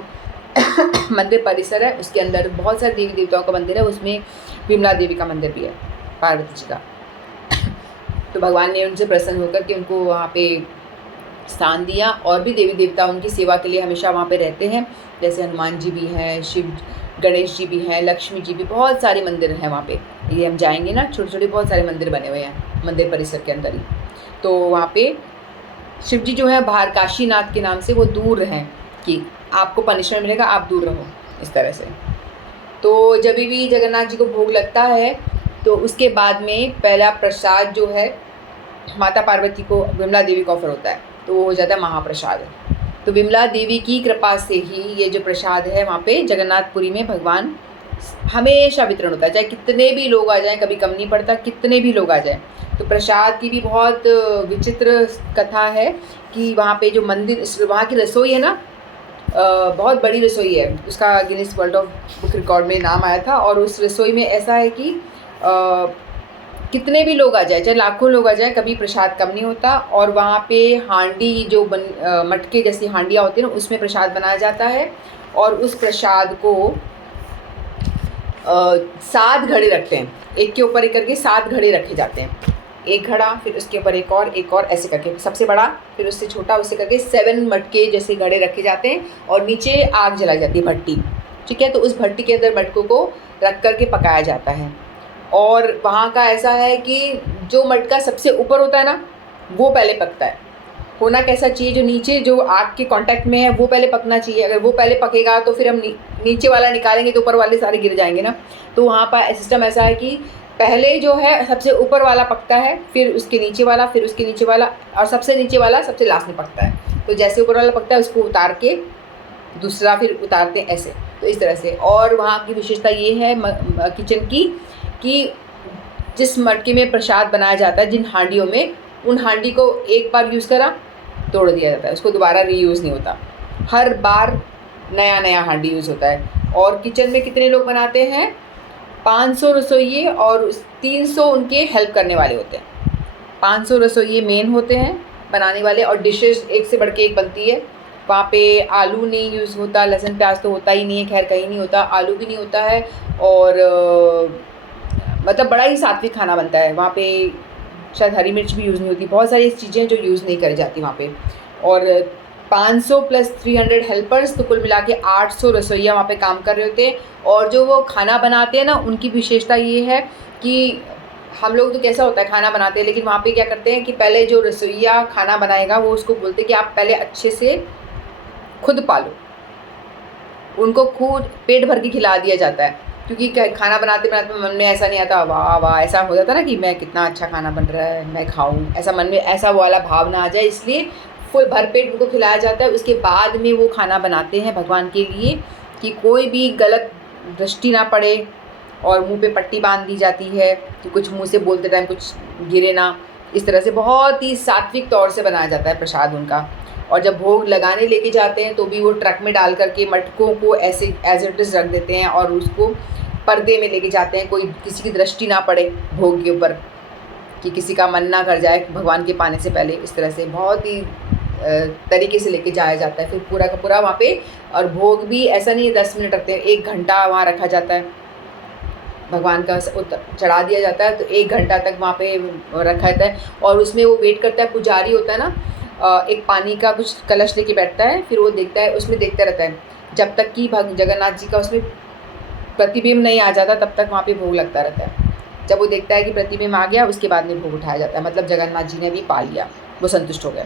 मंदिर परिसर है उसके अंदर बहुत सारे देवी देवताओं का मंदिर है, उसमें विमला देवी का मंदिर भी है, पार्वती जी का। तो भगवान ने उनसे प्रसन्न होकर के उनको वहाँ पे स्थान दिया, और भी देवी देवता उनकी सेवा के लिए हमेशा वहाँ पे रहते हैं, जैसे हनुमान जी भी हैं, शिव गणेश जी भी हैं, लक्ष्मी जी भी, बहुत सारे मंदिर हैं वहाँ पे। ये हम जाएंगे ना, छोटे छोटे बहुत सारे मंदिर बने हुए हैं मंदिर परिसर के अंदर ही। तो वहाँ पे शिव जी जो है बाहर काशीनाथ के नाम से वो दूर हैं, कि आपको पनिशमेंट मिलेगा, आप दूर रहो, इस तरह से। तो जब भी जगन्नाथ जी को भोग लगता है तो उसके बाद में पहला प्रसाद जो है माता पार्वती को, विमला देवी को ऑफर होता है, तो वो हो जाता है महाप्रसाद। तो विमला देवी की कृपा से ही ये जो प्रसाद है वहाँ पे जगन्नाथपुरी में भगवान हमेशा वितरण होता है, चाहे कितने भी लोग आ जाएं, कभी कम नहीं पड़ता, कितने भी लोग आ जाएं। तो प्रसाद की भी बहुत विचित्र कथा है कि वहाँ पे जो मंदिर, वहाँ की रसोई है ना, बहुत बड़ी रसोई है, उसका Guinness world of book record में नाम आया था। और उस रसोई में ऐसा है कि कितने भी लोग आ जाए, चाहे लाखों लोग आ जाए, कभी प्रसाद कम नहीं होता। और वहाँ पे हांडी जो मटके जैसी हांडियाँ होती हैं ना, उसमें प्रसाद बनाया जाता है। और उस प्रसाद को 7 घड़े रखते हैं, एक के ऊपर एक करके 7 घड़े रखे जाते हैं। एक घड़ा, फिर उसके ऊपर एक और ऐसे करके, सबसे बड़ा फिर उससे छोटा, उससे करके 7 मटके जैसे घड़े रखे जाते हैं। और नीचे आग जलाई जाती है, भट्टी, ठीक है। तो उस भट्टी के अंदर मटकों को रख कर के पकाया जाता है। और वहाँ का ऐसा है कि जो मटका सबसे ऊपर होता है ना, वो पहले पकता है। होना कैसा चाहिए, जो नीचे जो आग के कांटेक्ट में है वो पहले पकना चाहिए। अगर वो पहले पकेगा तो फिर हम नीचे वाला निकालेंगे तो ऊपर वाले सारे गिर जाएंगे ना। तो वहाँ पर सिस्टम ऐसा है कि पहले जो है सबसे ऊपर वाला पकता है, फिर उसके नीचे वाला, फिर उसके नीचे वाला, और सबसे नीचे वाला सबसे लास्ट में पकता है। तो जैसे ऊपर वाला पकता है उसको उतार के दूसरा फिर उतारते हैं ऐसे। तो इस तरह से। और वहाँ की विशेषता ये है किचन की कि जिस मटके में प्रसाद बनाया जाता है, जिन हांडियों में, उन हांडी को एक बार यूज़ करा, तोड़ दिया जाता है, उसको दोबारा रीयूज़ नहीं होता। हर बार नया नया हांडी यूज़ होता है। और किचन में कितने लोग बनाते हैं? 500 रसोइये और 300 उनके हेल्प करने वाले होते हैं। 500 रसोइये मेन होते हैं बनाने वाले, और डिशेज़ एक से बढ़ के एक बनती है। वहाँ पे आलू नहीं यूज़ होता, लहसुन प्याज तो होता ही नहीं है, खैर कहीं नहीं होता, आलू भी नहीं होता है। और मतलब बड़ा ही सात्विक खाना बनता है वहाँ पे। शायद हरी मिर्च भी यूज़ नहीं होती, बहुत सारी चीज़ें जो यूज़ नहीं करी जाती वहाँ पे। और 500 प्लस 300 हेल्पर्स, तो कुल मिला के 800 रसोइया वहाँ पे काम कर रहे होते हैं। और जो वो खाना बनाते हैं ना, उनकी विशेषता ये है कि हम लोग तो कैसा होता है खाना बनाते हैं, लेकिन वहाँ पे क्या करते हैं कि पहले जो रसोइया खाना बनाएगा वो उसको बोलते हैं कि आप पहले अच्छे से खुद पालो, उनको खुद पेट भर के खिला दिया जाता है। क्योंकि खाना बनाते बनाते मन में ऐसा नहीं आता वाह वाह, ऐसा हो जाता ना कि मैं कितना अच्छा खाना बन रहा है, मैं खाऊं, ऐसा मन में ऐसा वाला भाव ना आ जाए, इसलिए फुल भरपेट उनको खिलाया जाता है। उसके बाद में वो खाना बनाते हैं भगवान के लिए कि कोई भी गलत दृष्टि ना पड़े। और मुंह पे पट्टी बांध दी जाती है कि कुछ मुंह से बोलते टाइम कुछ गिरे ना। इस तरह से बहुत ही सात्विक तौर से बनाया जाता है प्रसाद उनका। और जब भोग लगाने लेके जाते हैं तो भी वो ट्रक में डाल करके मटकों को ऐसे एज इट इज़ रख देते हैं और उसको पर्दे में लेके जाते हैं, कोई किसी की दृष्टि ना पड़े भोग के ऊपर, कि किसी का मन ना कर जाए भगवान के पाने से पहले। इस तरह से बहुत ही तरीके से लेके जाया जाता है फिर पूरा का पूरा वहाँ पे। और भोग भी ऐसा नहीं है 10 मिनट रखते हैं, 1 घंटा वहाँ रखा जाता है, भगवान का चढ़ा दिया जाता है। तो 1 घंटा तक वहाँ पे रखा जाता है। और उसमें वो वेट करता है, पुजारी होता है ना, एक पानी का कुछ कलश लेके बैठता है, फिर वो देखता है, उसमें देखता रहता है जब तक कि जगन्नाथ जी का उसमें प्रतिबिंब नहीं आ जाता, तब तक वहाँ पे भोग लगता रहता है। जब वो देखता है कि प्रतिबिंब आ गया, उसके बाद में भोग उठाया जाता है, मतलब जगन्नाथ जी ने भी पा लिया, वो संतुष्ट हो गए।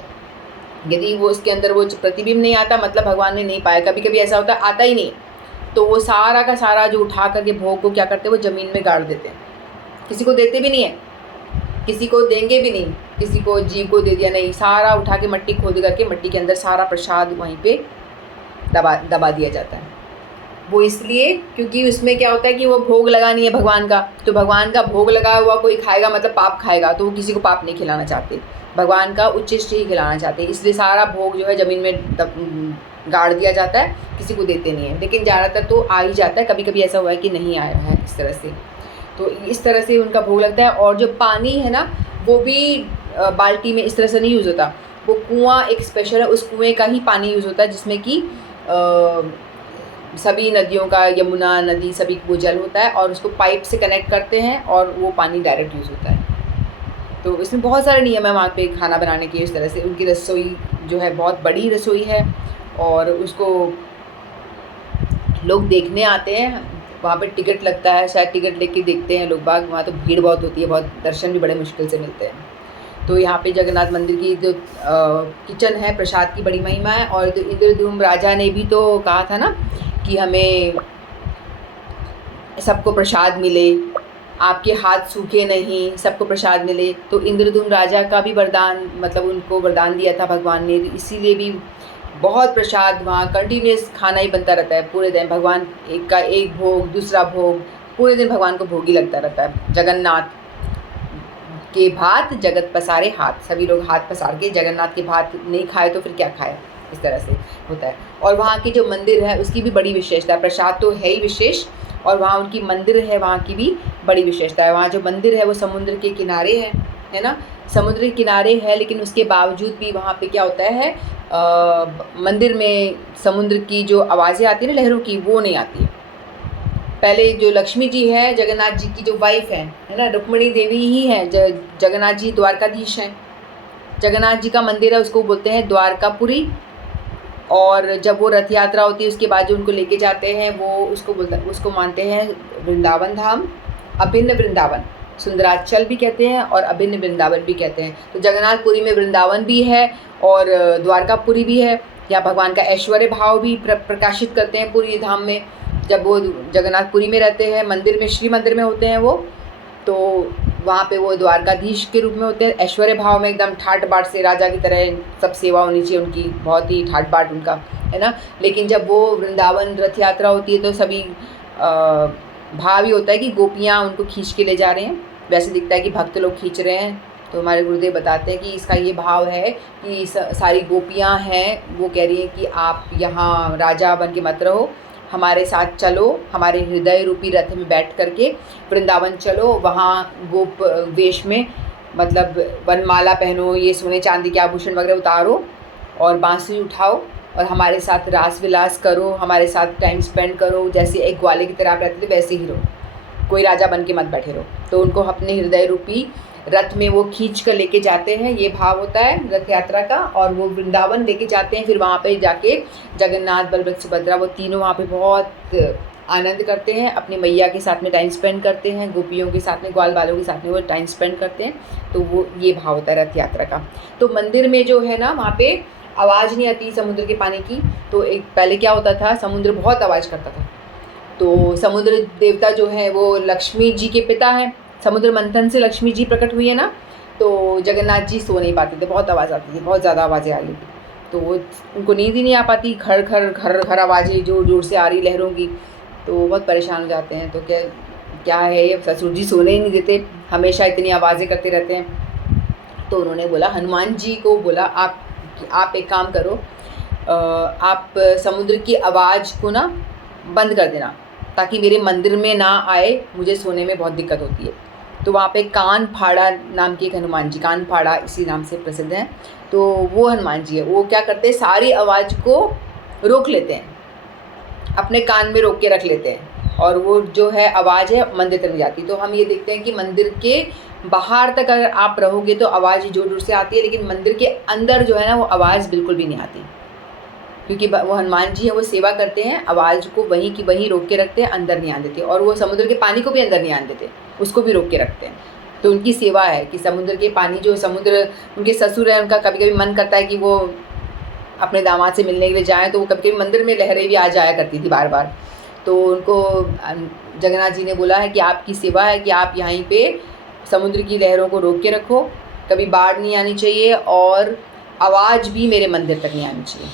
यदि वो उसके अंदर वो प्रतिबिंब नहीं आता, मतलब भगवान ने नहीं पाया। कभी कभी ऐसा होता है आता ही नहीं, तो वो सारा का सारा जो उठा करके भोग को क्या करते हैं, वो ज़मीन में गाड़ देते हैं। किसी को देते भी नहीं है, किसी को देंगे भी नहीं, किसी को जीव को दे दिया नहीं, सारा उठा के मट्टी खोद करके मट्टी के अंदर सारा प्रसाद वहीं पे दबा दिया जाता है। वो इसलिए क्योंकि उसमें क्या होता है कि वो भोग लगानी है भगवान का, तो भगवान का भोग लगा हुआ कोई खाएगा मतलब पाप खाएगा, तो वो किसी को पाप नहीं खिलाना चाहते, भगवान का उच्चिष्ट ही खिलाना चाहते हैं। इसलिए सारा भोग जो है ज़मीन में गाड़ दिया जाता है, किसी को देते नहीं है। लेकिन ज़्यादातर तो आ ही जाता है, कभी कभी ऐसा हुआ है कि नहीं आया है इस तरह से। तो इस तरह से उनका भोग लगता है। और जो पानी है ना, वो भी बाल्टी में इस तरह से नहीं यूज़ होता, वो कुआँ एक स्पेशल है, उस कुएँ का ही पानी यूज़ होता है, जिसमें कि सभी नदियों का, यमुना नदी सभी वो जल होता है, और उसको पाइप से कनेक्ट करते हैं और वो पानी डायरेक्ट यूज़ होता है। तो इसमें बहुत सारे नियम है वहाँ पे खाना बनाने के। इस तरह से उनकी रसोई जो है बहुत बड़ी रसोई है, और उसको लोग देखने आते हैं। वहाँ पे टिकट लगता है, शायद टिकट लेके देखते हैं लोग बाग। वहाँ तो भीड़ बहुत होती है, बहुत दर्शन भी बड़े मुश्किल से मिलते हैं। तो यहाँ पे जगन्नाथ मंदिर की जो किचन है, प्रसाद की बड़ी महिमा है। और तो इंद्रद्युम्न राजा ने भी तो कहा था ना कि हमें सबको प्रसाद मिले, आपके हाथ सूखे नहीं, सबको प्रसाद मिले। तो इंद्रद्युम्न राजा का भी वरदान, मतलब उनको वरदान दिया था भगवान ने, तो इसीलिए भी बहुत प्रसाद वहाँ कंटिन्यूस खाना ही बनता रहता है पूरे दिन। भगवान एक का एक भोग, दूसरा भोग, पूरे दिन भगवान को भोग ही लगता रहता है। जगन्नाथ के भात जगत पसारे हाथ, सभी लोग हाथ पसार के जगन्नाथ के भात नहीं खाए तो फिर क्या खाए, इस तरह से होता है। और वहाँ की जो मंदिर है उसकी भी बड़ी विशेषता है। प्रसाद तो है ही विशेष, और वहाँ उनकी मंदिर है, वहाँ की भी बड़ी विशेषता है। वहाँ जो मंदिर है वो समुद्र के किनारे है ना, समुद्र के किनारे है, लेकिन उसके बावजूद भी वहाँ पे क्या होता है, मंदिर में समुद्र की जो आवाज़ें आती है ना लहरों की, वो नहीं आती है। पहले जो लक्ष्मी जी है जगन्नाथ जी की जो वाइफ है ना, रुक्मिणी देवी ही है, जगन्नाथ जी द्वारकाधीश हैं। जगन्नाथ जी का मंदिर है, उसको बोलते हैं द्वारकापुरी। और जब वो रथ यात्रा होती है उसके बाद जो उनको लेके जाते हैं वो उसको मानते हैं वृंदावन धाम, अभिन्न वृंदावन, सुंदराचल भी कहते हैं और अभिन्न वृंदावन भी कहते हैं। तो जगन्नाथपुरी में वृंदावन भी है और द्वारकापुरी भी है। यहाँ भगवान का ऐश्वर्य भाव भी प्रकाशित करते हैं पूरी धाम में। जब वो जगन्नाथपुरी में रहते हैं, मंदिर में, श्री मंदिर में होते हैं वो, तो वहाँ पे वो द्वारकाधीश के रूप में होते हैं, ऐश्वर्य भाव में एकदम ठाट बाट से राजा की तरह सब सेवा होनी चाहिए उनकी, बहुत ही ठाट बाट उनका, है ना। लेकिन जब वो वृंदावन रथ यात्रा होती है तो सभी भाव ही होता है कि गोपियाँ उनको खींच के ले जा रहे हैं, वैसे दिखता है कि भक्त लोग खींच रहे हैं। तो हमारे गुरुदेव बताते हैं कि इसका ये भाव है कि सारी गोपियाँ हैं, वो कह रही हैं कि आप यहाँ राजा बन के मत रहो, हमारे साथ चलो, हमारे हृदय रूपी रथ में बैठ करके वृंदावन चलो, वहाँ गोप वेश में, मतलब वनमाला पहनो, ये सोने चांदी के आभूषण वगैरह उतारो और बांसुरी उठाओ और हमारे साथ रास विलास करो, हमारे साथ टाइम स्पेंड करो, जैसे एक ग्वाले की तरह आप रहते थे वैसे ही रहो, कोई राजा बन के मत बैठे रहो। तो उनको अपने हृदय रूपी रथ में वो खींच कर लेके जाते हैं, ये भाव होता है रथ यात्रा का। और वो वृंदावन लेके जाते हैं, फिर वहाँ पे जाके जगन्नाथ, बलभद्र, सुभद्रा, वो तीनों वहाँ पे बहुत आनंद करते हैं, अपनी मैया के साथ में टाइम स्पेंड करते हैं, गोपियों के साथ में, ग्वाल बालों के साथ में वो टाइम स्पेंड करते हैं। तो वो ये भाव होता है रथ यात्रा का। तो मंदिर में जो है ना, वहाँ पे आवाज़ नहीं आती समुद्र के पानी की। तो एक पहले क्या होता था, समुद्र बहुत आवाज़ करता था। तो समुद्र देवता जो है वो लक्ष्मी जी के पिता हैं, समुद्र मंथन से लक्ष्मी जी प्रकट हुई है ना, तो जगन्नाथ जी सो नहीं पाते थे, बहुत आवाज़ आती थी, बहुत ज़्यादा आवाज़ें आ रही थी, तो वो उनको नींद ही नहीं आ पाती, घर घर घर घर आवाज़ें जोर जोर से आ रही लहरों की, तो बहुत परेशान हो जाते हैं। तो क्या है ये, ससुर जी सोने ही नहीं देते, हमेशा इतनी आवाज़ें करते रहते हैं। तो उन्होंने बोला, हनुमान जी को बोला, आप एक काम करो, आप समुद्र की आवाज़ को ना बंद कर देना, ताकि मेरे मंदिर में ना आए, मुझे सोने में बहुत दिक्कत होती है। तो वहाँ पे कान फाड़ा नाम के एक हनुमान जी, कान फाड़ा इसी नाम से प्रसिद्ध हैं, तो वो हनुमान जी है। वो क्या करते हैं, सारी आवाज़ को रोक लेते हैं, अपने कान में रोक के रख लेते हैं, और वो जो है आवाज़ है मंदिर तक जाती। तो हम ये देखते हैं कि मंदिर के बाहर तक अगर आप रहोगे तो आवाज़ जोर जोर से आती है, लेकिन मंदिर के अंदर जो है ना, वो आवाज़ बिल्कुल भी नहीं आती, क्योंकि वो हनुमान जी हैं, वो सेवा करते हैं, आवाज़ को वहीं की वहीं रोक के रखते हैं, अंदर नहीं आने देते। और वो समुद्र के पानी को भी अंदर नहीं आने देते, उसको भी रोक के रखते हैं। तो उनकी सेवा है कि समुद्र के पानी, जो समुद्र उनके ससुर हैं, उनका कभी कभी मन करता है कि वो अपने दामाद से मिलने के लिए जाएँ, तो वो कभी कभी मंदिर में लहरें भी आ जाया करती थी बार बार। तो उनको जगन्नाथ जी ने बोला है कि आपकी सेवा है कि आप यहीं पे समुद्र की लहरों को रोक के रखो, कभी बाढ़ नहीं आनी चाहिए और आवाज़ भी मेरे मंदिर तक नहीं आनी चाहिए।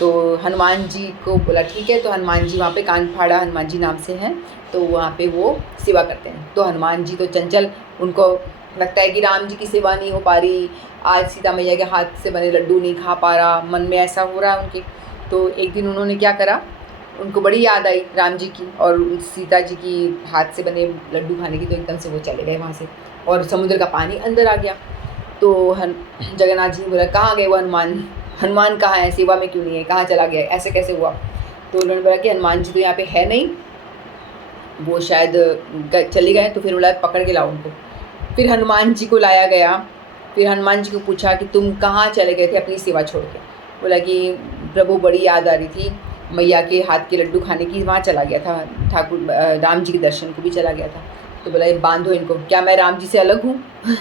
तो हनुमान जी को बोला ठीक है। तो हनुमान जी वहाँ पे, कान फाड़ा हनुमान जी नाम से हैं, तो वहाँ पे वो सेवा करते हैं। तो हनुमान जी तो चंचल, उनको लगता है कि राम जी की सेवा नहीं हो पा रही, आज सीता मैया के हाथ से बने लड्डू नहीं खा पा रहा, मन में ऐसा हो रहा है उनके। तो एक दिन उन्होंने क्या करा, उनको बड़ी याद आई राम जी की और सीता जी की हाथ से बने लड्डू खाने की, तो एकदम से वो चले गए वहाँ से और समुद्र का पानी अंदर आ गया। तो जगन्नाथ जी ने बोला, कहाँ गए वो हनुमान कहाँ है, सेवा में क्यों नहीं है, कहाँ चला गया, ऐसे कैसे हुआ। तो उन्होंने बोला कि हनुमान जी तो यहाँ पे है नहीं, वो शायद चले गए। तो फिर बोला पकड़ के लाओ उनको। फिर हनुमान जी को लाया गया। फिर हनुमान जी को पूछा कि तुम कहाँ चले गए थे अपनी सेवा छोड़ के। बोला कि प्रभु बड़ी याद आ रही थी मैया के हाथ के लड्डू खाने की, वहाँ चला गया था, ठाकुर राम जी के दर्शन को भी चला गया था। तो बोला ये बांधो इनको, क्या मैं राम जी से अलग हूँ।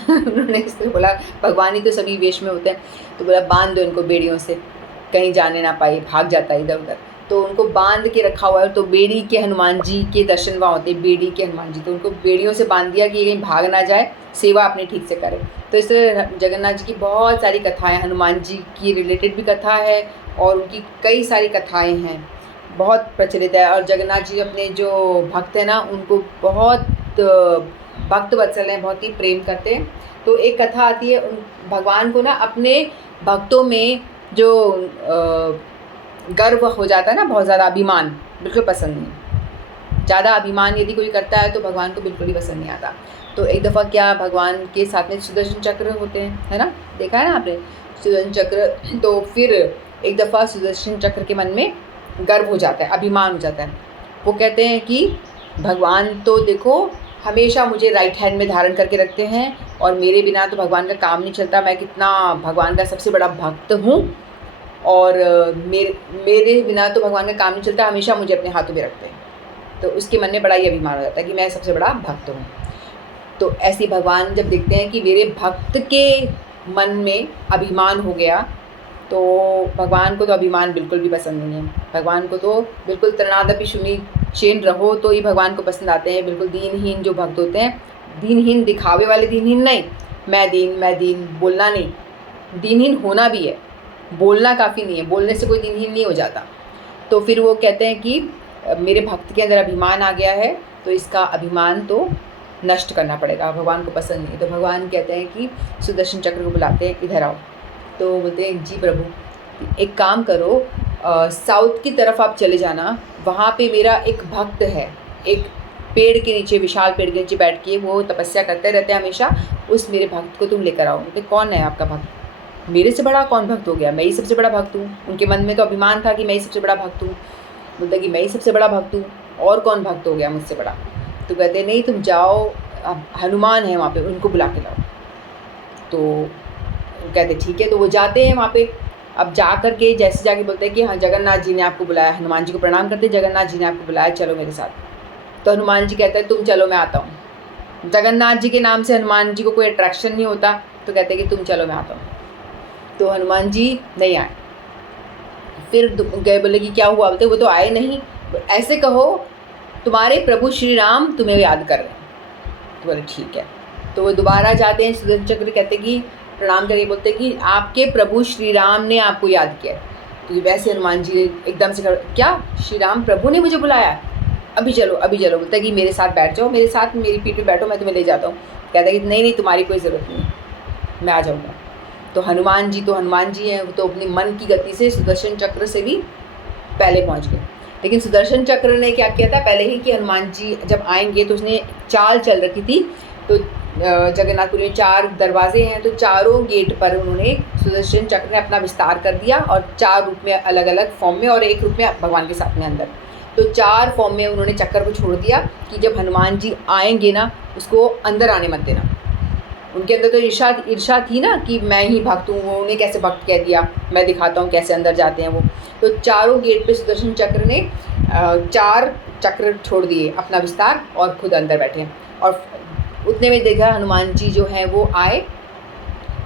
उन्होंने इससे बोला भगवान ही तो सभी वेश में होते हैं। तो बोला बांध दो इनको बेड़ियों से, कहीं जाने ना पाए, भाग जाता है इधर उधर। तो उनको बांध के रखा हुआ है। तो बेड़ी के हनुमान जी के दर्शन वहाँ होते हैं, बेड़ी के हनुमान जी, तो उनको बेड़ियों से बांध दिया कि कहीं भाग ना जाए, सेवा अपनी ठीक से करे। तो इस जगन्नाथ जी की बहुत सारी कथाएँ, हनुमान जी की रिलेटेड भी कथा है और उनकी कई सारी कथाएँ हैं, बहुत प्रचलित है। और जगन्नाथ जी अपने जो भक्त हैं ना, उनको बहुत भक्त वत्सल हैं, बहुत ही प्रेम करते हैं। तो एक कथा आती है, भगवान को ना अपने भक्तों में जो गर्व हो जाता है ना, बहुत ज़्यादा अभिमान, बिल्कुल पसंद नहीं। ज़्यादा अभिमान यदि कोई करता है तो भगवान को बिल्कुल ही पसंद नहीं आता। तो एक दफ़ा क्या भगवान के साथ में सुदर्शन चक्र होते हैं, है ना, देखा है ना आपने सुदर्शन चक्र। तो फिर एक दफ़ा सुदर्शन चक्र के मन में गर्व हो जाता है, अभिमान हो जाता है। वो कहते हैं कि भगवान तो देखो हमेशा मुझे राइट हैंड में धारण करके रखते हैं और मेरे बिना तो भगवान का काम नहीं चलता, मैं कितना भगवान का सबसे बड़ा भक्त हूँ और मेरे बिना तो भगवान का काम नहीं चलता, हमेशा मुझे अपने हाथों में रखते हैं। तो उसके मन में बड़ा ही अभिमान हो जाता है कि मैं सबसे बड़ा भक्त हूँ। तो ऐसे भगवान जब देखते हैं कि मेरे भक्त के मन में अभिमान हो गया, तो भगवान को तो अभिमान बिल्कुल भी पसंद नहीं है। भगवान को तो बिल्कुल तृणादपि शूनि चैन रहो तो ही भगवान को पसंद आते हैं। बिल्कुल दीनहीन जो भक्त होते हैं, दीनहीन दिखावे वाले दीनहीन नहीं, मैं दीन बोलना नहीं, दीनहीन होना भी है, बोलना काफ़ी नहीं है, बोलने से कोई दीनहीन नहीं हो जाता। तो फिर वो कहते हैं कि मेरे भक्त के अंदर अभिमान आ गया है तो इसका अभिमान तो नष्ट करना पड़ेगा, भगवान को पसंद नहीं। तो भगवान कहते हैं कि सुदर्शन चक्र को बुलाते हैं, इधर आओ। तो बोलते हैं जी प्रभु, एक काम करो, साउथ की तरफ आप चले जाना, वहाँ पे मेरा एक भक्त है, एक पेड़ के नीचे, विशाल पेड़ के नीचे बैठ के वो तपस्या करते रहते हैं हमेशा, उस मेरे भक्त को तुम लेकर आओ। बोलते कौन है आपका भक्त? मेरे से बड़ा कौन भक्त हो गया, मैं ही सबसे बड़ा भक्त हूँ। उनके मन में तो अभिमान था कि मैं ही सबसे बड़ा भक्त हूँ। बोलता कि मैं ही सबसे बड़ा भक्त हूँ, और कौन भक्त हो गया मुझसे बड़ा? तो कहते नहीं, तुम जाओ, हनुमान है वहाँ पे, उनको बुला के लाओ। तो कहते ठीक है। तो वो जाते हैं वहाँ पे। अब जा कर के जैसे जाके बोलते हैं कि हाँ जगन्नाथ जी ने आपको बुलाया, हनुमान जी को प्रणाम करते, जगन्नाथ जी ने आपको बुलाया, चलो मेरे साथ। तो हनुमान जी कहते हैं तुम चलो, मैं आता हूँ। जगन्नाथ जी के नाम से हनुमान जी को कोई अट्रैक्शन नहीं होता, तो कहते हैं कि तुम चलो, मैं आता हूँ। तो हनुमान जी नहीं आए। फिर गए, बोले कि क्या हुआ? बोलते वो तो आए नहीं, ऐसे कहो तुम्हारे प्रभु श्री राम तुम्हें याद कर रहे हैं। तो बोले ठीक है। तो वो दोबारा जाते हैं, सुदर्शन चक्र कहते कि प्रणाम करके बोलते कि आपके प्रभु श्री राम ने आपको याद किया। तो वैसे हनुमान जी एकदम से क्या श्री राम प्रभु ने मुझे बुलाया? अभी चलो अभी चलो। बोलता है कि मेरे साथ बैठ जाओ, मेरे साथ मेरी पीठ पे बैठो, मैं तुम्हें ले जाता हूँ। कहता है कि नहीं तुम्हारी कोई ज़रूरत नहीं, मैं आ जाऊँगा। तो हनुमान जी हैं, वो तो अपनी मन की गति से सुदर्शन चक्र से भी पहले पहुँच गए। लेकिन सुदर्शन चक्र ने क्या किया था पहले ही कि हनुमान जी जब आएंगे तो उसने चाल चल रखी थी। तो जगन्नाथपुरी में 4 दरवाजे हैं, तो चारों गेट पर उन्होंने सुदर्शन चक्र ने अपना विस्तार कर दिया और 4 रूप में, अलग अलग फॉर्म में, और एक रूप में भगवान के साथ में अंदर। तो 4 फॉर्म में उन्होंने चक्कर को छोड़ दिया कि जब हनुमान जी आएंगे ना, उसको अंदर आने मत देना। उनके अंदर तो ईर्षा थी ना कि मैं ही भक्त हूँ, वो उन्हें कैसे भक्त कह दिया, मैं दिखाता हूँ कैसे अंदर जाते हैं वो। तो चारों गेट पे सुदर्शन चक्र ने 4 चक्र छोड़ दिए अपना विस्तार और खुद अंदर बैठे। और उतने में देखा हनुमान जी जो हैं वो आए।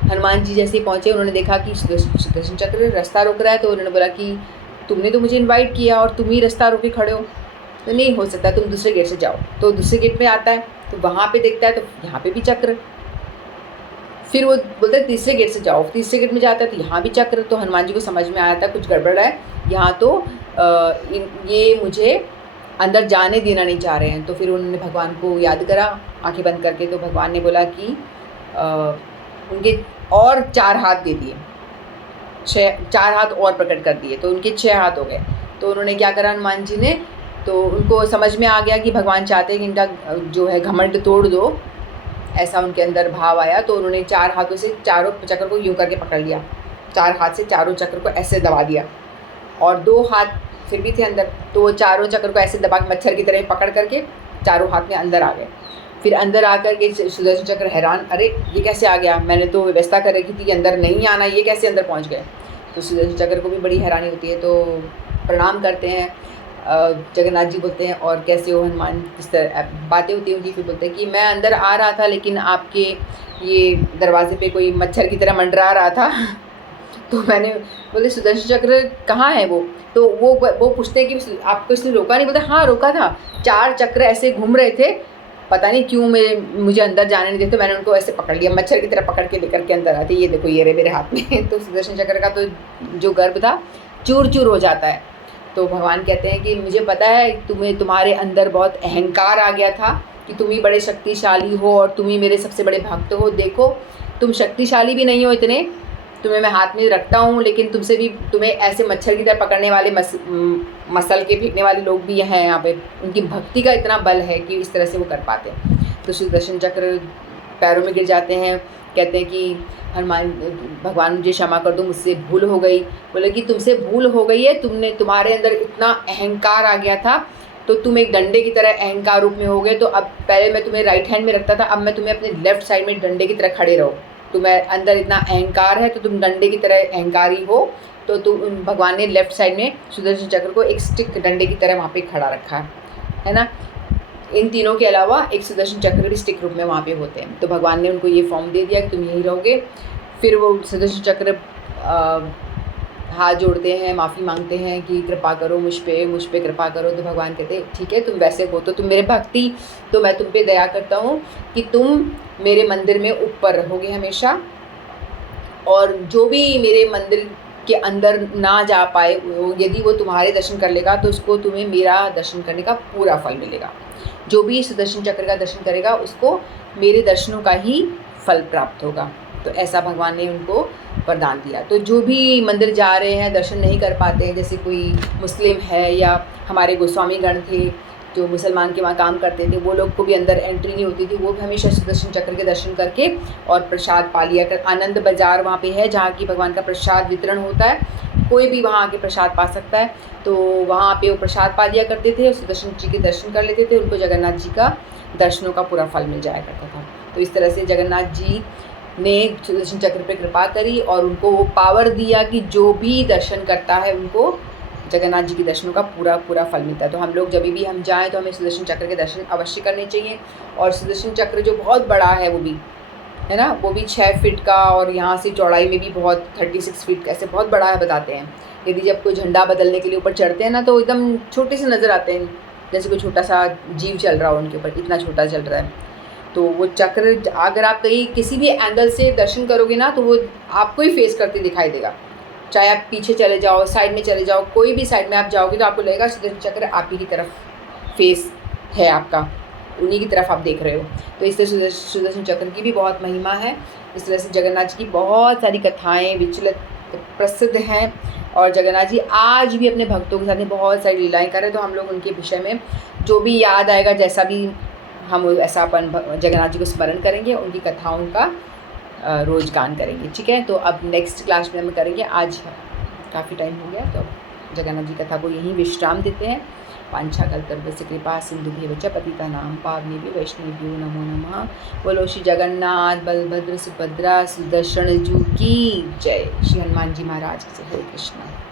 हनुमान जी जैसे ही पहुँचे उन्होंने देखा कि सुदर्शन चक्र रास्ता रोक रहा है। तो उन्होंने बोला कि तुमने तो मुझे इनवाइट किया और तुम ही रास्ता रोके खड़े हो, तो नहीं हो सकता, तुम दूसरे गेट से जाओ। तो दूसरे गेट पे आता है, तो वहाँ पे देखता है तो यहाँ पे भी चक्र। फिर वो बोलता है तीसरे गेट से जाओ, तीसरे गेट में जाता है तो यहाँ भी चक्र। तो हनुमान जी को समझ में आया था कुछ गड़बड़ है यहाँ, तो ये मुझे अंदर जाने देना नहीं चाह रहे हैं। तो फिर उन्होंने भगवान को याद करा आंखें बंद करके। तो भगवान ने बोला कि उनके और 4 हाथ दे दिए, 4 हाथ और प्रकट कर दिए, तो उनके 6 हाथ हो गए। तो उन्होंने क्या करा हनुमान जी ने, तो उनको समझ में आ गया कि भगवान चाहते हैं कि इनका जो है घमंड तोड़ दो, ऐसा उनके अंदर भाव आया। तो उन्होंने 4 हाथों से चारों चक्र को यूँ करके पकड़ लिया, 4 हाथ से चारों चक्र को ऐसे दबा दिया, और 2 हाथ फिर भी थे अंदर। तो वो चारों चक्र को ऐसे दबा के मच्छर की तरह पकड़ करके चारों हाथ में अंदर आ गए। फिर अंदर आकर के सुदर्शन चक्र हैरान, अरे ये कैसे आ गया, मैंने तो व्यवस्था कर रखी थी कि अंदर नहीं आना, ये कैसे अंदर पहुंच गए। तो सुदर्शन चक्र को भी बड़ी हैरानी होती है। तो प्रणाम करते हैं जगन्नाथ जी, बोलते हैं और कैसे हो हनुमान, इस तरह बातें होती होंगी। फिर बोलते हैं कि मैं अंदर आ रहा था लेकिन आपके ये दरवाजे पे कोई मच्छर की तरह मंडरा रहा था तो मैंने बोले सुदर्शन चक्र कहाँ है वो? तो वो पूछते हैं कि आपको इसने रोका नहीं? बोलते हाँ रोका था, 4 चक्र ऐसे घूम रहे थे, पता नहीं क्यों मुझे अंदर जाने नहीं देते, मैंने उनको ऐसे पकड़ लिया, मच्छर की तरह पकड़ के लेकर के अंदर आते, ये देखो ये रहे मेरे हाथ में तो सुदर्शन चक्र का तो जो गर्भ था चूर चूर हो जाता है। तो भगवान कहते हैं कि मुझे पता है तुम्हारे अंदर बहुत अहंकार आ गया था कि तुम ही बड़े शक्तिशाली हो और तुम ही मेरे सबसे बड़े भक्त हो। देखो तुम शक्तिशाली भी नहीं हो इतने, तुम्हें मैं हाथ में रखता हूँ, लेकिन तुमसे भी तुम्हें ऐसे मच्छर की तरह पकड़ने वाले मसल के फेंकने वाले लोग भी हैं यहाँ पे। उनकी भक्ति का इतना बल है कि इस तरह से वो कर पाते हैं। तो सुदर्शन चक्र पैरों में गिर जाते हैं, कहते हैं कि हनुमान भगवान मुझे क्षमा कर दो, मुझसे भूल हो गई। बोले कि तुमसे भूल हो गई है, तुम्हारे अंदर इतना अहंकार आ गया था, तो तुम एक डंडे की तरह अहंकार रूप में हो गए। तो अब पहले मैं तुम्हें राइट हैंड में रखता था, अब मैं तुम्हें अपने लेफ्ट साइड में डंडे की तरह खड़े रहो। तुम्हें अंदर इतना अहंकार है तो तुम डंडे की तरह अहंकारी हो। तो भगवान ने लेफ्ट साइड में सुदर्शन चक्र को एक स्टिक डंडे की तरह वहाँ पे खड़ा रखा है ना। इन तीनों के अलावा एक सुदर्शन चक्र भी स्टिक रूप में वहाँ पे होते हैं। तो भगवान ने उनको ये फॉर्म दे दिया कि तुम यहीं रहोगे। फिर वो सुदर्शन चक्र हाथ जोड़ते हैं, माफ़ी मांगते हैं कि कृपा करो मुझ पे कृपा करो। तो भगवान कहते हैं ठीक है, तुम वैसे हो तो तुम मेरे भक्ति, तो मैं तुम पे दया करता हूँ कि तुम मेरे मंदिर में ऊपर रहोगे हमेशा, और जो भी मेरे मंदिर के अंदर ना जा पाए यदि वो तुम्हारे दर्शन कर लेगा तो उसको तुम्हें मेरा दर्शन करने का पूरा फल मिलेगा। जो भी सुदर्शन चक्र का दर्शन करेगा उसको मेरे दर्शनों का ही फल प्राप्त होगा। तो ऐसा भगवान ने उनको वरदान दिया। तो जो भी मंदिर जा रहे हैं, दर्शन नहीं कर पाते हैं, जैसे कोई मुस्लिम है या हमारे गोस्वामी गण थे जो मुसलमान के वहाँ काम करते थे, वो लोग को भी अंदर एंट्री नहीं होती थी, वो भी हमेशा सुदर्शन चक्र के दर्शन करके और प्रसाद पा लिया कर। आनंद बाज़ार वहाँ पे है जहाँ की भगवान का प्रसाद वितरण होता है, कोई भी वहाँ आके प्रसाद पा सकता है। तो वहाँ पे वो प्रसाद पा लिया करते थे, सुदर्शन जी के दर्शन कर लेते थे, उनको जगन्नाथ जी का दर्शनों का पूरा फल मिल जाया करता था। तो इस तरह से जगन्नाथ जी ने सुदर्शन चक्र पे कृपा करी और उनको वो पावर दिया कि जो भी दर्शन करता है उनको जगन्नाथ जी के दर्शनों का पूरा फल मिलता है। तो हम लोग जब भी हम जाएँ तो हमें सुदर्शन चक्र के दर्शन अवश्य करने चाहिए। और सुदर्शन चक्र जो बहुत बड़ा है वो भी है ना, वो भी 6 फीट का, और यहाँ से चौड़ाई में भी बहुत 36 फीट ऐसे बहुत बड़ा है बताते हैं। यदि जब कोई झंडा बदलने के लिए ऊपर चढ़ते हैं ना तो एकदम छोटे से नज़र आते हैं, जैसे कोई छोटा सा जीव चल रहा हो उनके ऊपर, इतना छोटा चल रहा है। तो वो चक्र अगर आप कहीं किसी भी एंगल से दर्शन करोगे ना तो वो आपको ही फेस करते दिखाई देगा। चाहे आप पीछे चले जाओ, साइड में चले जाओ, कोई भी साइड में आप जाओगे तो आपको लगेगा सुदर्शन चक्र आप ही की तरफ फेस है आपका, उन्हीं की तरफ आप देख रहे हो। तो इस तरह सुदर्शन चक्र की भी बहुत महिमा है। इस तरह से जगन्नाथ जी की बहुत सारी कथाएँ विचलित प्रसिद्ध हैं, और जगन्नाथ जी आज भी अपने भक्तों के साथ में बहुत सारी लीलाएँ कर रहे हैं। तो हम लोग उनके विषय में जो भी याद आएगा, जैसा भी हम ऐसा अपन जगन्नाथ जी को स्मरण करेंगे, उनकी कथाओं का रोज़ गान करेंगे। ठीक है, तो अब नेक्स्ट क्लास में हम करेंगे। आज काफ़ी टाइम हो गया, तो जगन्नाथ जी कथा को यहीं विश्राम देते हैं। वाञ्छाकल्पतरुभ्यश्च कृपा सिन्धुभ्येव च पतितानां पावनेभ्यो वैष्णवेभ्यो नमो नमः। बोलो श्री जगन्नाथ बलभद्र सुभद्रा सुदर्शन जू की जय। श्री हनुमान जी महाराज की जय। हरे कृष्ण।